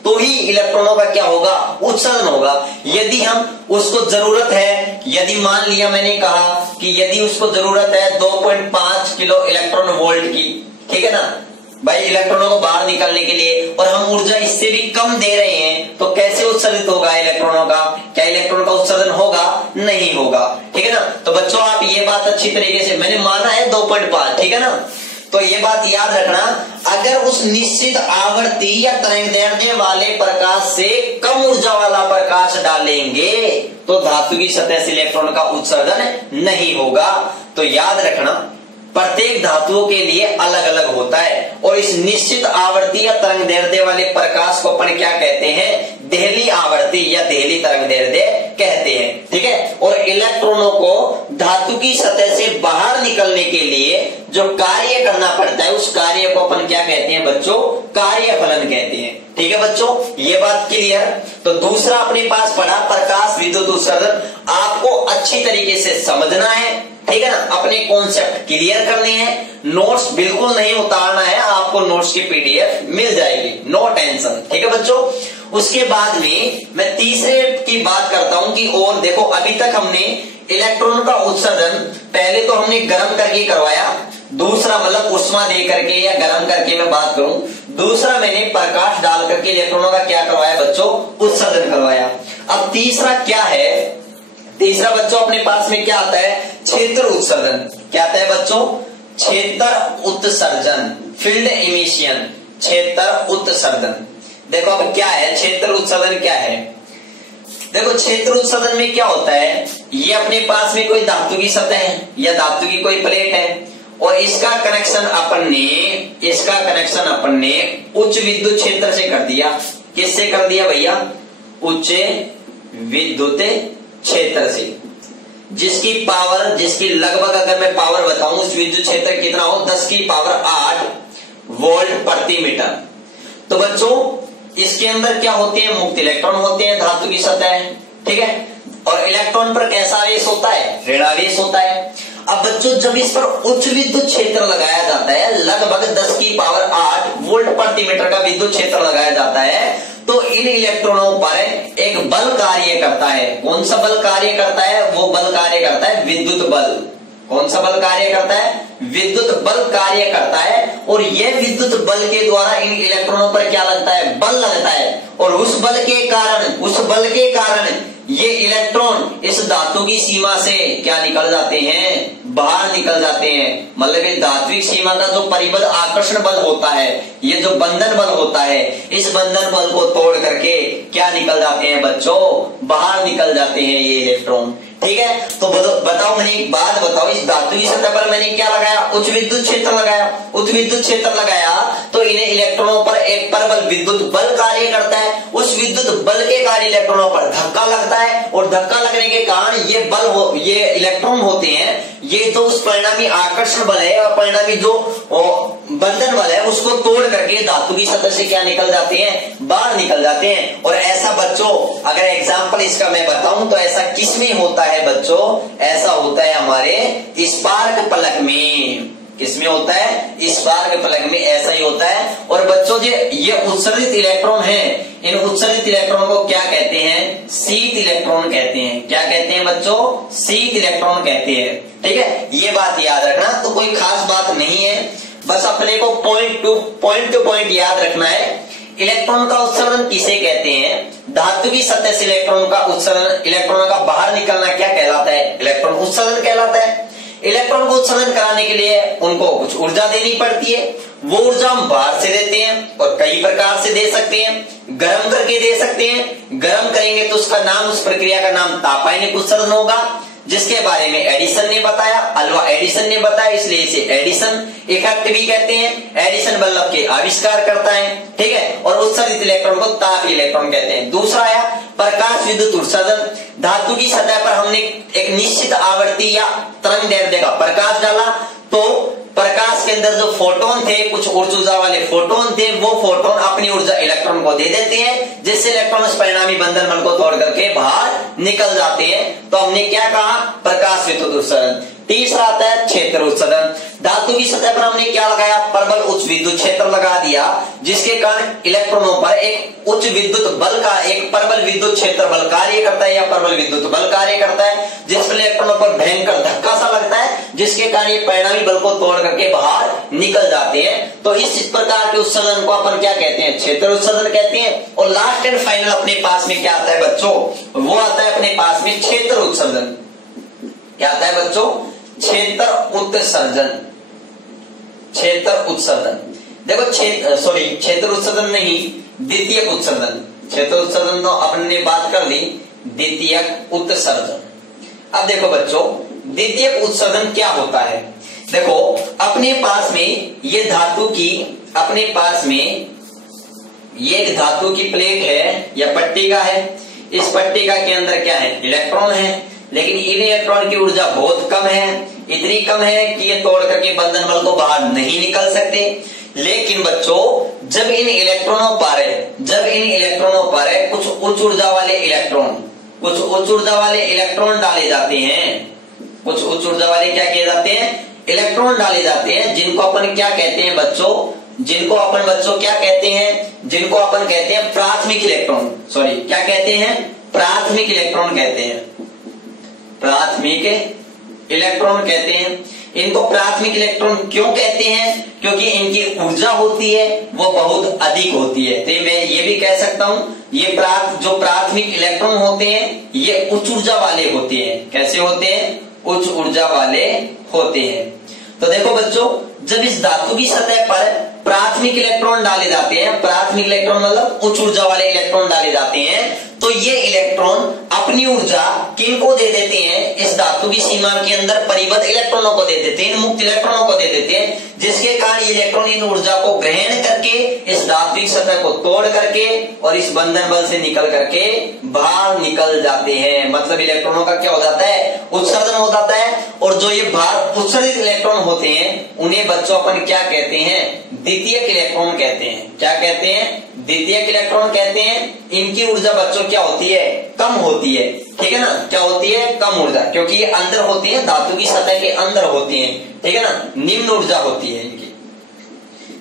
तो ही इलेक्ट्रॉनों का क्या होगा? उत्सर्जन होगा। यदि हम उसको जरूरत है, यदि मान लिया मैंने कहा कि यदि उसको जरूरत है 2.5 किलो इलेक्ट्रॉन वोल्ट की, ठीक है ना भाई, इलेक्ट्रॉनों को बाहर निकलने के लिए, और हम ऊर्जा इससे भी कम दे रहे हैं तो कैसे उत्सर्जित होगा इलेक्ट्रॉनों का? क्या इलेक्ट्रॉन का उत्सर्जन होगा? नहीं होगा। ठीक है ना। तो बच्चों आप ये बात अच्छी तरीके से, मैंने माना है 2.5, ठीक है ना, तो ये बात याद रखना, अगर उस निश्चित आवर्ती या तरंग दैर्ध्य वाले प्रकाश से कम ऊर्जा वाला प्रकाश डालेंगे तो धातु की सतह से इलेक्ट्रॉन का उत्सर्जन नहीं होगा। तो याद रखना प्रत्येक धातुओं के लिए अलग अलग होता है और इस निश्चित आवर्ती या तरंग दैर्ध्य वाले प्रकाश को अपन क्या कहते हैं? देहली आवर्ती या देहली तरंग दैर्ध्य कहते हैं। ठीक है। और इलेक्ट्रॉनों को धातु की सतह से बाहर निकलने के लिए जो कार्य करना पड़ता है उस कार्य को अपन क्या कहते हैं बच्चों? कार्यफलन कहते हैं। ठीक है बच्चों, ये बात क्लियर। तो दूसरा अपने पास पड़ा प्रकाश विद्युत उत्सर्जन। आपको अच्छी तरीके से समझना है, ठीक है ना, अपने कॉन्सेप्ट क्लियर करने हैं, नोट्स बिल्कुल नहीं उतारना है, आपको नोट्स की पीडीएफ मिल जाएगी, नो टेंशन। ठीक है बच्चों, उसके बाद में मैं तीसरे की बात करता हूं कि और देखो अभी तक हमने इलेक्ट्रॉन का उत्सर्जन पहले तो हमने गर्म करके करवाया, दूसरा मतलब उष्मा दे करके या गर्म करके मैं बात करूं, दूसरा मैंने प्रकाश डाल करके इलेक्ट्रॉनों का क्या करवाया बच्चों? उत्सर्जन करवाया। अब तीसरा क्या है? तीसरा बच्चों अपने पास में क्या आता है? क्षेत्र उत्सर्जन। क्या आता है बच्चों? क्षेत्र उत्सर्जन, फील्ड इमिशन, क्षेत्र उत्सर्जन। देखो अब क्या है क्षेत्र उत्सर्जन? क्या है देखो, क्षेत्र उत्सर्जन में क्या होता है, ये अपने पास में कोई धातु की सतह है या धातु की कोई प्लेट है और इसका कनेक्शन अपन ने उच्च विद्युत क्षेत्र से कर दिया। किससे कर दिया भैया? उच्च विद्युत क्षेत्र से, जिसकी लगभग अगर मैं पावर बताऊं उस विद्युत क्षेत्र कितना हो? 10 की पावर 8 वोल्ट प्रति मीटर। तो बच्चों इसके अंदर क्या होते हैं? मुक्त इलेक्ट्रॉन होते हैं, धातु की सतह है, ठीक है, और इलेक्ट्रॉन पर कैसा आवेश होता है? ऋणावेश होता है। अब बच्चों जब इस पर उच्च विद्युत क्षेत्र लगाया जाता है, लगभग 10 की पावर 8 वोल्ट प्रति मीटर का विद्युत क्षेत्र लगाया जाता है, तो इन इलेक्ट्रॉनों पर एक बल कार्य करता है। कौन सा बल कार्य करता है? वो बल कार्य करता है विद्युत बल। कौन सा बल कार्य करता है? विद्युत बल कार्य करता है, और यह विद्युत बल के द्वारा इन इलेक्ट्रॉनों पर क्या लगता है? बल लगता है, और उस बल के कारण ये इलेक्ट्रॉन इस धातु की सीमा से क्या निकल जाते हैं? बाहर निकल जाते हैं। मतलब इस धात्विक सीमा का जो परिबल आकर्षण बल होता है, ये जो बंधन बल होता है, इस बंधन बल को तोड़ करके क्या निकल जाते हैं बच्चों? बाहर निकल जाते हैं ये इलेक्ट्रॉन। ठीक है, तो बताओ, मैंने एक बात बताओ, इस धातु की सतह पर मैंने क्या लगाया? उच्च विद्युत क्षेत्र लगाया। उच्च विद्युत क्षेत्र लगाया तो इन्हें इलेक्ट्रॉनों पर एक परबल विद्युत बल कार्य करता है। उस विद्युत बल के कारण इलेक्ट्रॉनों पर धक्का लगता है, और धक्का लगने के कारण ये इलेक्ट्रॉन होते हैं, ये तो उस परिणामी आकर्षण बल है और परिणामी जो बंधन बल है उसको तोड़ करके धातु की सतह से क्या निकल जाते हैं? बाहर निकल जाते हैं। और ऐसा बच्चों अगर एग्जाम्पल इसका मैं बताऊं तो ऐसा किस में होता है बच्चों? ऐसा होता है हमारे स्पार्क प्लग में। किसमें होता है? स्पार्क प्लग में ऐसा ही होता है। और बच्चों ये उत्सर्जित इलेक्ट्रॉन है, इन उत्सर्जित इलेक्ट्रॉन को क्या कहते हैं? शीत इलेक्ट्रॉन कहते हैं। क्या कहते हैं बच्चों? शीत इलेक्ट्रॉन कहते हैं। ठीक है, ये बात याद रखना। तो कोई खास बात नहीं है, बस अपने को पॉइंट टू पॉइंट याद रखना है। इलेक्ट्रॉन का उत्सर्जन किसे कहते हैं? धातु की सतह से इलेक्ट्रॉन का उत्सर्जन, इलेक्ट्रॉन का बाहर निकलना क्या कहलाता है? इलेक्ट्रॉन उत्सर्जन कहलाता है। इलेक्ट्रॉन को उत्सर्जन कराने के लिए उनको कुछ ऊर्जा देनी पड़ती है। वो ऊर्जा हम बाहर से देते हैं और कई प्रकार से दे सकते हैं। गर्म करके दे सकते हैं। गर्म करेंगे तो उसका नाम, उस प्रक्रिया का नाम तापायनिक उत्सर्जन होगा, जिसके बारे में एडिसन ने बताया, अल्वा एडिसन ने बताया, इसलिए इसे एडिसन इफेक्ट भी कहते हैं। एडिसन बल्ब के आविष्कार करता है। ठीक है, और उत्सर्जित इलेक्ट्रॉन को ताप इलेक्ट्रॉन कहते हैं। दूसरा आया प्रकाश विद्युत उत्सर्जन। धातु की सतह पर हमने एक निश्चित आवर्ती या तरंग दैर्ध्य का प्रकाश डाला, तो प्रकाश के अंदर जो फोटोन थे, कुछ उच्च ऊर्जा वाले फोटोन थे, वो फोटोन अपनी ऊर्जा इलेक्ट्रॉन को दे देते हैं, जिससे इलेक्ट्रॉन उस परिणामी बंधन बल को तोड़ करके बाहर निकल जाते हैं। तो हमने क्या कहा? प्रकाश विद्युत उत्सर्जन। तीसरा आता है क्षेत्र उत्सर्जन। धातु की सतह पर हमने क्या लगाया? प्रबल उच्च विद्युत क्षेत्र लगा दिया, जिसके कारण इलेक्ट्रॉनों पर एक उच्च विद्युत बल का, एक प्रबल विद्युत क्षेत्र बल कार्य करता है या प्रबल विद्युत बल कार्य करता है, जिस पर इलेक्ट्रॉनों पर भयंकर धक्का सा लगता है, जिसके कारण ये परिणामी बल को तोड़ करके बाहर निकल जाते हैं। तो इस प्रकार के उत्सर्जन को अपन क्या कहते हैं? क्षेत्र उत्सर्जन कहते हैं। और लास्ट एंड फाइनल अपने पास में क्या आता है बच्चों? वो आता है अपने पास में क्षेत्र उत्सर्जन। क्या आता है बच्चों? क्षेत्र उत्सर्जन। क्षेत्र उत्सर्जन, देखो क्षेत्र उत्सर्जन नहीं, द्वितीयक उत्सर्जन। क्षेत्र उत्सर्जन तो अपन ने बात कर ली, द्वितीयक उत्सर्जन। अब देखो बच्चों, द्वितीयक उत्सर्जन क्या होता है? देखो अपने पास में ये धातु की, अपने पास में ये एक धातु की प्लेट है या पट्टिका है। इस पट्टिका के अंदर क्या है? इलेक्ट्रॉन है, लेकिन इन इलेक्ट्रॉन की ऊर्जा बहुत कम है, इतनी कम है कि ये तोड़ करके बंधन बल को बाहर नहीं निकल सकते। लेकिन बच्चों जब इन इलेक्ट्रॉनों पर कुछ उच्च ऊर्जा वाले इलेक्ट्रॉन डाले जाते हैं, कुछ उच्च ऊर्जा वाले क्या किए जाते हैं? इलेक्ट्रॉन डाले जाते हैं, जिनको अपन क्या कहते हैं बच्चों? जिनको अपन क्या कहते हैं? प्राथमिक इलेक्ट्रॉन। क्या कहते हैं? प्राथमिक इलेक्ट्रॉन कहते हैं। प्राथमिक इलेक्ट्रॉन कहते हैं। इनको प्राथमिक इलेक्ट्रॉन क्यों कहते हैं? क्योंकि इनकी ऊर्जा होती है वो बहुत अधिक होती है। तो मैं ये भी कह सकता हूं, ये जो प्राथमिक इलेक्ट्रॉन होते हैं ये उच्च ऊर्जा वाले होते हैं। कैसे होते हैं? उच्च ऊर्जा वाले होते हैं। तो देखो बच्चों, जब इस धातु की सतह पर प्राथमिक इलेक्ट्रॉन डाले जाते हैं, प्राथमिक इलेक्ट्रॉन मतलब उच्च ऊर्जा वाले इलेक्ट्रॉन डाले जाते हैं, तो ये इलेक्ट्रॉन अपनी ऊर्जा किनको दे देते हैं? इस धातु की सीमा के अंदर परिबद्ध इलेक्ट्रॉनों को दे देते हैं, मुक्त इलेक्ट्रॉनों को दे देते हैं, जिसके कारण इलेक्ट्रॉन इन ऊर्जा को ग्रहण करके इस धातु की सतह को तोड़ करके और इस बंधन बल से निकल करके बाहर निकल जाते हैं। मतलब इलेक्ट्रॉनों का क्या हो जाता है? उत्सर्जन हो जाता है। और जो ये बाहर उत्सर्जित इलेक्ट्रॉन होते हैं उन्हें बच्चों अपन क्या कहते हैं? द्वितीयक इलेक्ट्रॉन कहते हैं। क्या कहते हैं? द्वितीयक इलेक्ट्रॉन कहते हैं। इनकी ऊर्जा बच्चों क्या होती है? कम होती है। ठीक है ना? क्या होती है? कम ऊर्जा, क्योंकि ये अंदर होती है, धातु की सतह के अंदर होती है। ठीक है ना? निम्न ऊर्जा होती है इनकी।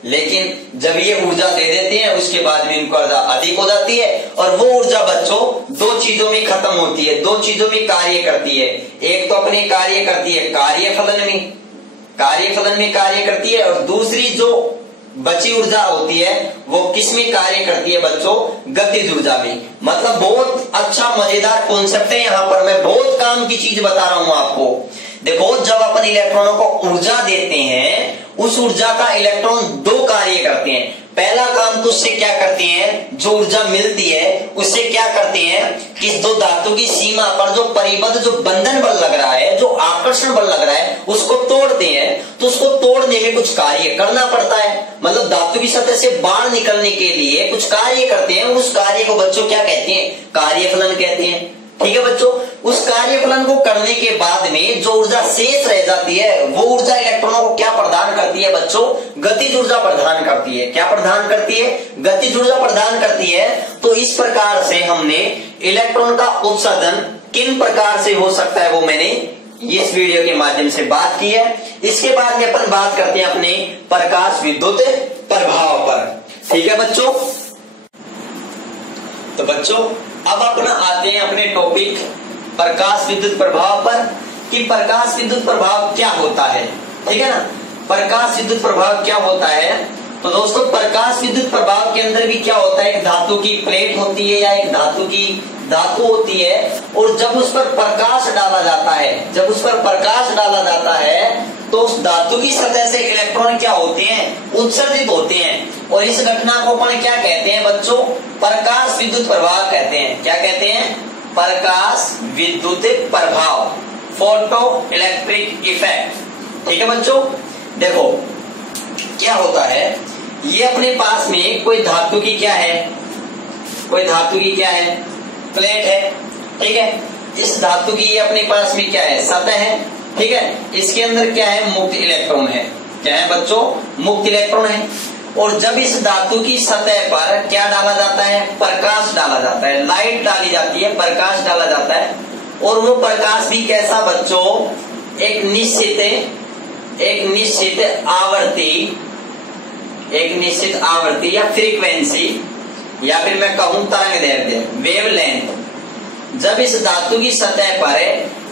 लेकिन जब ये ऊर्जा दे देते हैं उसके बाद में इनकी ऊर्जा अधिक हो जाती है, और वो ऊर्जा बच्चों दो चीजों में खत्म होती है, दो चीजों में कार्य करती है। एक तो अपने कार्य करती है कार्यफलन में कार्य करती है, और दूसरी जो बची ऊर्जा होती है वो किस में कार्य करती है बच्चों? गतिज ऊर्जा में। मतलब बहुत अच्छा मजेदार कॉन्सेप्ट है, यहाँ पर मैं बहुत काम की चीज बता रहा हूं आपको। देखो जब अपन इलेक्ट्रॉनों को ऊर्जा देते हैं, उस ऊर्जा का इलेक्ट्रॉन दो कार्य करते हैं। पहला काम तो उससे क्या करते हैं? जो ऊर्जा मिलती है उससे क्या करते हैं कि दो धातु की सीमा पर जो परिबद्ध जो बंधन बल लग रहा है, जो आकर्षण बल लग रहा है, उसको तोड़ते हैं। तो उसको तोड़ने में कुछ कार्य करना पड़ता है। मतलब धातु की सतह से बाहर निकलने के लिए कुछ कार्य करते हैं। उस कार्य को बच्चों क्या कहते हैं? कार्यफलन कहते हैं। ठीक है बच्चों, उस कार्यफलन को करने के बाद में जो ऊर्जा शेष रह जाती है वो ऊर्जा इलेक्ट्रॉनों को क्या प्रदान करती है बच्चों? गतिज ऊर्जा प्रदान करती है। क्या प्रदान करती है? गतिज ऊर्जा प्रदान करती है। तो इस प्रकार से हमने इलेक्ट्रॉन का उत्सर्जन किन प्रकार से हो सकता है वो मैंने इस वीडियो के माध्यम से बात की है। इसके बाद में अपन बात करते हैं अपने प्रकाश विद्युत प्रभाव पर। ठीक है बच्चों, तो बच्चों अब अपन आते हैं अपने टॉपिक प्रकाश विद्युत प्रभाव पर कि प्रकाश विद्युत प्रभाव क्या होता है। ठीक है ना, प्रकाश विद्युत प्रभाव क्या होता है। तो दोस्तों प्रकाश विद्युत प्रभाव के अंदर भी क्या होता है, एक धातु की प्लेट होती है या एक धातु होती है, और जब उस पर प्रकाश डाला जाता है, तो उस धातु की सतह से इलेक्ट्रॉन क्या होते हैं, उत्सर्जित होते हैं। और इस घटना को अपन क्या कहते हैं बच्चों, प्रकाश विद्युत प्रभाव कहते हैं। क्या कहते हैं, प्रकाश विद्युत प्रभाव, फोटो इलेक्ट्रिक इफेक्ट। ठीक है बच्चों, देखो क्या होता है, ये अपने पास में कोई धातु की क्या है, प्लेट है। ठीक है, इस धातु की ये अपने पास में क्या है, सतह है। ठीक है, इसके अंदर क्या है, मुक्त इलेक्ट्रॉन है। क्या है बच्चों, मुक्त इलेक्ट्रॉन है। और जब इस धातु की सतह पर क्या डाला जाता है, प्रकाश डाला जाता है, लाइट डाली जाती है, प्रकाश डाला जाता है। और वो प्रकाश भी कैसा बच्चों, एक निश्चित आवृत्ति या फ्रीक्वेंसी, या फिर मैं कहूं तरंगदैर्ध्य, वेवलेंथ। जब इस धातु की सतह पर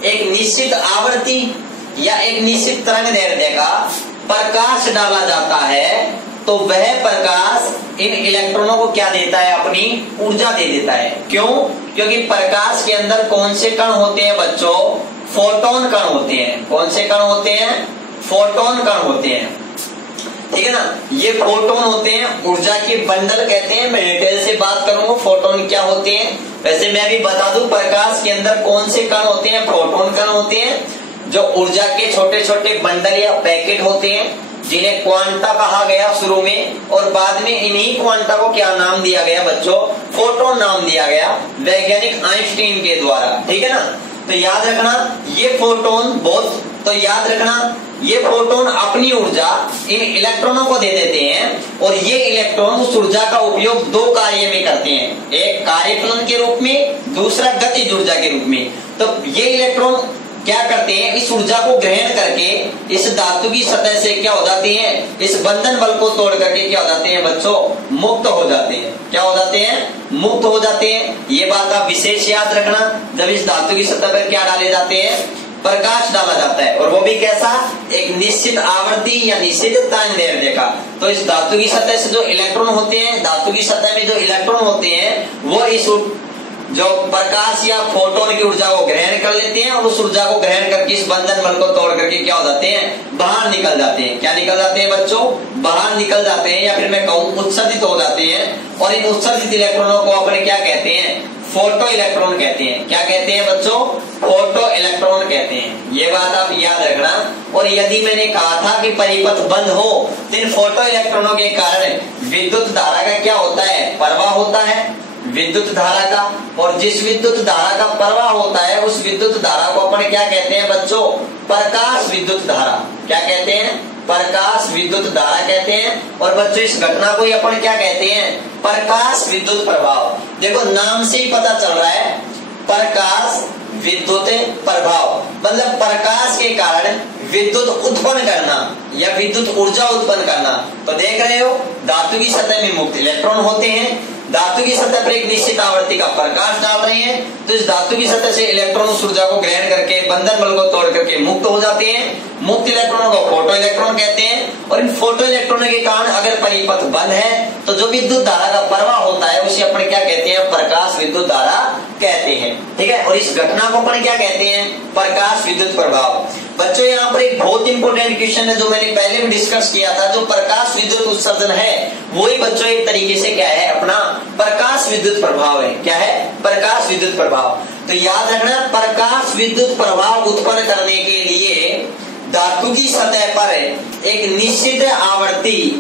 एक निश्चित आवृत्ति या एक निश्चित तरंगदैर्ध्य का प्रकाश डाला जाता है, तो वह प्रकाश इन इलेक्ट्रॉनों को क्या देता है, अपनी ऊर्जा दे देता है। क्यों, क्योंकि प्रकाश के अंदर कौन से कण होते हैं बच्चों, फोटोन कण होते हैं। कौन से कण होते हैं, फोटोन कण होते हैं। ठीक है ना, ये फोटोन होते हैं, ऊर्जा के बंडल कहते हैं। मैं डिटेल से बात करूंगा फोटोन क्या होते हैं। वैसे मैं भी बता दूं, प्रकाश के अंदर कौन से कण होते हैं, प्रोटॉन कण होते हैं, जो ऊर्जा के छोटे छोटे बंडल या पैकेट होते हैं, जिन्हें क्वांटा कहा गया शुरू में, और बाद में इन्हीं क्वांटा को क्या नाम दिया गया बच्चों, फोटोन नाम दिया गया वैज्ञानिक आइंस्टीन के द्वारा। ठीक है ना, तो याद रखना ये फोटोन अपनी ऊर्जा इन इलेक्ट्रॉनों को दे देते हैं, और ये इलेक्ट्रॉन उस ऊर्जा का उपयोग दो कार्य में करते हैं, एक कार्यफलन के रूप में, दूसरा गतिज ऊर्जा के रूप में। तो ये इलेक्ट्रॉन क्या करते हैं, इस ऊर्जा को ग्रहण करके इस धातु की सतह से क्या हो जाते हैं, इस बंधन बल को तोड़ करके क्या हो जाते हैं बच्चों, मुक्त हो जाते हैं। क्या हो जाते हैं, मुक्त हो जाते हैं। ये बात आप विशेष याद रखना, जब इस धातु की सतह पर क्या डाले जाते हैं, प्रकाश डाला जाता है, और वो भी कैसा, एक निश्चित आवृत्ति या निश्चित तरंगदैर्ध्य का। तो इस धातु की सतह से जो इलेक्ट्रॉन होते हैं, धातु की सतह में जो इलेक्ट्रॉन होते हैं, वो इस जो प्रकाश या फोटोन की ऊर्जा को ग्रहण कर लेते हैं, और उस ऊर्जा को ग्रहण करके इस बंधन बल को तोड़ करके क्या हो जाते हैं, बाहर निकल जाते हैं। क्या निकल जाते हैं बच्चों, बाहर निकल जाते हैं, या फिर मैं कहूं उत्सर्जित हो जाते हैं। और इन उत्सर्जित इलेक्ट्रॉनों को अपने क्या कहते हैं, फोटो इलेक्ट्रॉन कहते हैं। क्या कहते हैं बच्चों, फोटो इलेक्ट्रॉन कहते हैं। ये बात आप याद रखना। और यदि मैंने कहा था कि परिपथ बंद हो, तो इन फोटो इलेक्ट्रॉनों के कारण विद्युत धारा का क्या होता है, प्रवाह होता है, विद्युत धारा का। और जिस विद्युत धारा का प्रवाह होता है, उस विद्युत धारा को अपन क्या कहते हैं बच्चों, प्रकाश विद्युत धारा। क्या कहते हैं, प्रकाश विद्युत धारा कहते हैं। और बच्चों इस घटना को ही अपन क्या कहते हैं, प्रकाश विद्युत प्रभाव। देखो नाम से ही पता चल रहा है, प्रकाश विद्युत प्रभाव मतलब प्रकाश के कारण विद्युत उत्पन्न करना या विद्युत ऊर्जा उत्पन्न करना। तो देख रहे हो, धातु की सतह में मुक्त इलेक्ट्रॉन होते हैं, धातु की सतह पर एक निश्चित आवृत्ति का प्रकाश डाल रहे हैं, तो इस धातु की सतह से इलेक्ट्रॉन उस ऊर्जा को ग्रहण करके बंधन बल को तोड़ करके मुक्त हो जाते हैं। मुक्त इलेक्ट्रॉनों को फोटो इलेक्ट्रॉन कहते हैं। और इन फोटो इलेक्ट्रॉनों के कारण अगर परिपथ बंद है, तो जो विद्युत धारा का प्रवाह होता है उसे अपन क्या कहते हैं, प्रकाश विद्युत धारा कहते हैं। ठीक है, और इस घटना को अपन क्या कहते हैं, प्रकाश विद्युत प्रभाव। बच्चों यहाँ पर एक बहुत इंपॉर्टेंट क्वेश्चन है जो मैंने पहले भी डिस्कस किया था, जो प्रकाश विद्युत उत्सर्जन है वही बच्चों एक तरीके से क्या है, अपना प्रकाश विद्युत प्रभाव है। क्या है, प्रकाश विद्युत प्रभाव। तो याद रखना, प्रकाश विद्युत प्रभाव उत्पन्न करने के लिए धातु की सतह पर एक निश्चित आवृत्ति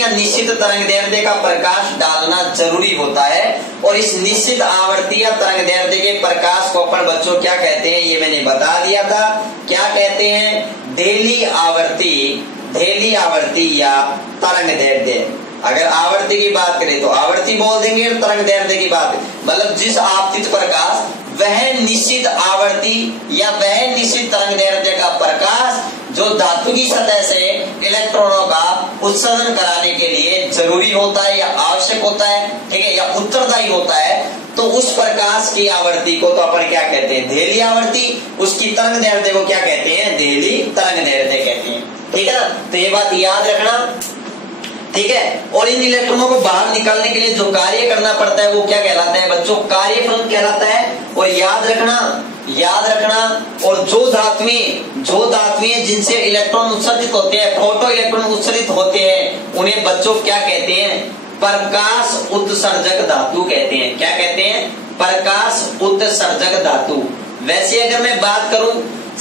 या निश्चित तरंगदैर्ध्य का प्रकाश डालना जरूरी होता है। और इस निश्चित आवृत्ति या तरंगदैर्ध्य के प्रकाश को अपन बच्चों क्या कहते हैं, ये मैंने बता दिया था। क्या कहते हैं, ढेली आवृत्ति या तरंगदैर्ध्य। अगर आवर्ती की बात करें तो आवर्ती बोल देंगे, और तरंगदैर्ध्य की बात मतलब जिस आपतित प्रकाश वह निश्चित आवर्ती या वह निश्चित तरंगदैर्ध्य का प्रकाश जो धातु की सतह से इलेक्ट्रॉनों का उत्सर्जन कराने के लिए जरूरी होता है या आवश्यक होता है, ठीक है, या उत्तरदायी होता है, तो उस प्रकाश की आवृत्ति को तो अपन क्या कहते हैं, देहली आवृत्ति। उसकी तरंगदैर्ध्य को क्या कहते हैं, देहली तरंगदैर्ध्य कहते हैं, ठीक है ना। तो ये बात याद रखना, ठीक है। और इन इलेक्ट्रॉनों को बाहर निकालने के लिए जो कार्य करना पड़ता है वो क्या कहलाता है बच्चों, कार्यफलन कहलाता है। और याद रखना और जो धातुएं जिनसे इलेक्ट्रॉन उत्सर्जित होते हैं, फोटो इलेक्ट्रॉन उत्सर्जित होते हैं, उन्हें बच्चों क्या कहते हैं, प्रकाश उत्सर्जक धातु कहते हैं। क्या कहते हैं, प्रकाश उत्सर्जक धातु। वैसे अगर मैं बात करूं,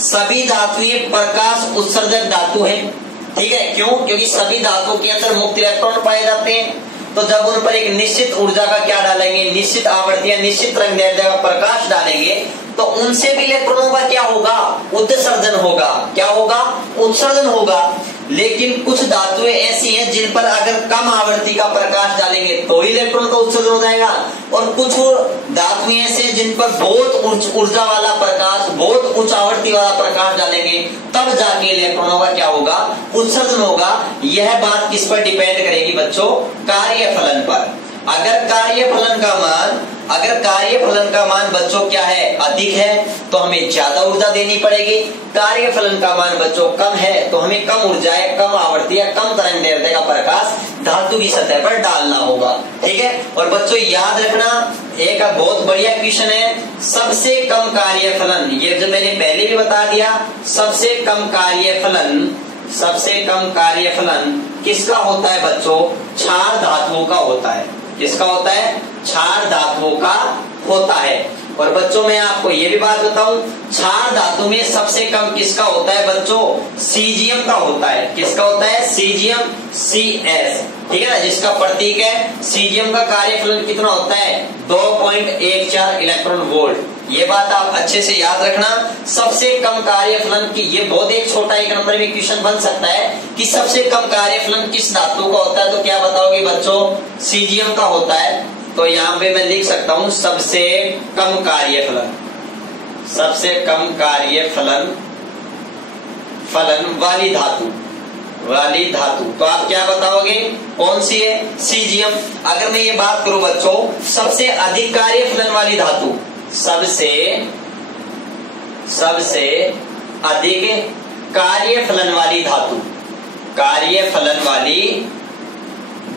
सभी धातुएं प्रकाश उत्सर्जक धातु हैं, ठीक है। क्यों, क्योंकि सभी धातुओं के अंदर मुक्त इलेक्ट्रॉन पाए जाते हैं। तो जब उन पर एक निश्चित ऊर्जा का क्या डालेंगे, निश्चित आवर्ती या निश्चित तरंगदैर्ध्य का प्रकाश डालेंगे, तो उनसे भी इलेक्ट्रॉनों का क्या होगा, उत्सर्जन होगा। क्या होगा, उत्सर्जन होगा। लेकिन कुछ धातुएं ऐसी हैं जिन पर अगर कम आवर्ती का प्रकाश डालेंगे तो इलेक्ट्रॉन का उत्सर्जन हो जाएगा, और कुछ धातुएं ऐसे जिन पर बहुत उच्च ऊर्जा वाला प्रकाश, बहुत उच्च आवर्ती वाला प्रकाश डालेंगे, तब जाके इलेक्ट्रॉनों का क्या होगा, उत्सर्जन होगा। यह बात किस पर डिपेंड करेगी बच्चों, कार्यफलन पर। अगर कार्यफलन का मान बच्चों क्या है, अधिक है, तो हमें ज्यादा ऊर्जा देनी पड़ेगी। कार्यफलन का मान बच्चों कम है, तो हमें कम ऊर्जा, कम आवर्ती या कम तरंगदैर्ध्य का प्रकाश धातु की सतह पर डालना होगा, ठीक है। और बच्चों याद रखना, एक बहुत बढ़िया क्वेश्चन है, सबसे कम कार्यफलन, ये जो मैंने पहले भी बता दिया, सबसे कम कार्यफलन किसका होता है बच्चों, क्षार धातुओं का होता है। किसका होता है, क्षार धातुओं का होता है। और बच्चों मैं आपको ये भी बात बताऊं, क्षार धातु में सबसे कम किसका होता है बच्चों, सीजियम का होता है। किसका होता है, सीजियम, CS, ठीक है ना, जिसका प्रतीक है। सीजियम का कार्यफलन कितना होता है, 2.14 इलेक्ट्रॉन वोल्ट। ये बात आप अच्छे से याद रखना। सबसे कम कार्यफलन की, ये बहुत एक छोटा एक नंबर में क्वेश्चन बन सकता है कि सबसे कम कार्यफलन किस धातु का होता है, तो क्या बताओगे बच्चों, सीजियम का होता है। तो यहाँ पे मैं लिख सकता हूं सबसे कम कार्यफलन वाली धातु, तो आप क्या बताओगे, कौन सी है, सीजियम। अगर मैं ये बात करूं बच्चों, सबसे अधिक कार्यफलन वाली धातु, सबसे अधिक कार्यफलन वाली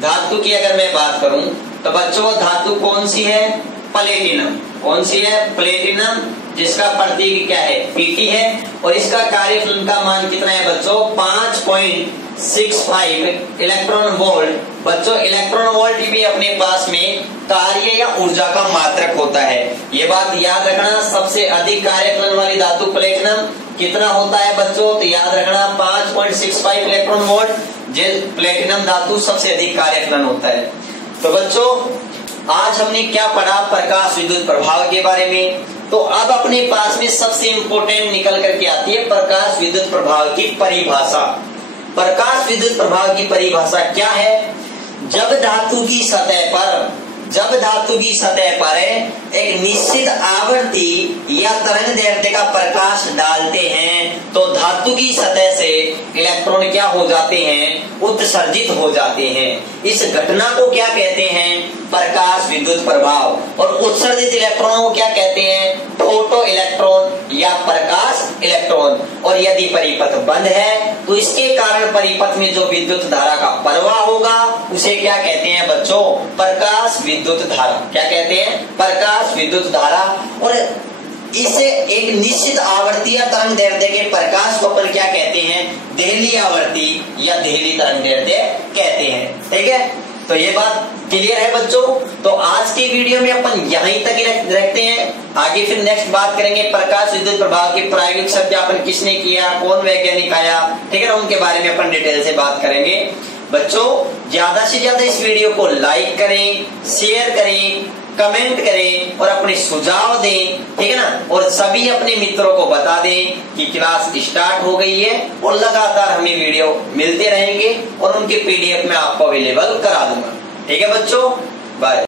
धातु की अगर मैं बात करूं, तो बच्चों वो धातु कौन सी है, प्लेटिनम। कौन सी है, प्लेटिनम, जिसका प्रतीक क्या है, Pt है। और इसका कार्यफलन का मान कितना है बच्चों, 5.65 इलेक्ट्रॉन वोल्ट। बच्चों इलेक्ट्रॉन वोल्ट भी अपने पास में कार्य या ऊर्जा का मात्रक होता है, ये बात याद रखना। सबसे अधिक कार्यफलन वाली धातु प्लेटिनम कितना होता है बच्चों, तो याद रखना 5.65 इलेक्ट्रॉन वोल्ट, प्लेटिनम धातु सबसे अधिक कार्यफलन होता है। तो बच्चों आज हमने क्या पढ़ा, प्रकाश विद्युत प्रभाव के बारे में। तो अब अपने पास में सबसे इंपॉर्टेंट निकल करके आती है प्रकाश विद्युत प्रभाव की परिभाषा। प्रकाश विद्युत प्रभाव की परिभाषा क्या है, जब धातु की सतह पर एक निश्चित आवर्ती या तरंगदैर्ध्य का प्रकाश डालते हैं, तो धातु की सतह से इलेक्ट्रॉन क्या हो जाते हैं, उत्सर्जित हो जाते हैं। इस घटना को क्या कहते हैं, प्रकाश विद्युत प्रभाव। और उत्सर्जित इलेक्ट्रॉनों को क्या कहते हैं, फोटो इलेक्ट्रॉन या प्रकाश इलेक्ट्रॉन। और यदि परिपथ बंद है तो इसके कारण परिपथ में जो विद्युत धारा का प्रवाह होगा उसे क्या कहते हैं बच्चों, प्रकाश विद्युत धारा। क्या कहते हैं, प्रकाश विद्युत धारा। और इसे एक निश्चित आवर्ती या तरंगदैर्ध्य के प्रकाश को अपन क्या कहते हैं, देहली आवर्ती या देहली तरंगदैर्ध्य कहते हैं, ठीक है। तो ये बात क्लियर है बच्चों। तो आज की वीडियो में अपन यहीं तक रखते हैं, आगे फिर नेक्स्ट बात करेंगे प्रकाश विद्युत प्रभाव के प्रायोगिक सत्यापन किसने किया, कौन वैज्ञानिक आया, ठीक है ना, उनके बारे में अपन डिटेल से बात करेंगे। बच्चों ज्यादा से ज्यादा इस वीडियो को लाइक करें, शेयर करें, कमेंट करें और अपने सुझाव दें, ठीक है ना। और सभी अपने मित्रों को बता दें कि क्लास स्टार्ट हो गई है और लगातार हमें वीडियो मिलते रहेंगे और उनके PDF में आपको अवेलेबल करा दूंगा, ठीक है बच्चों। बाय।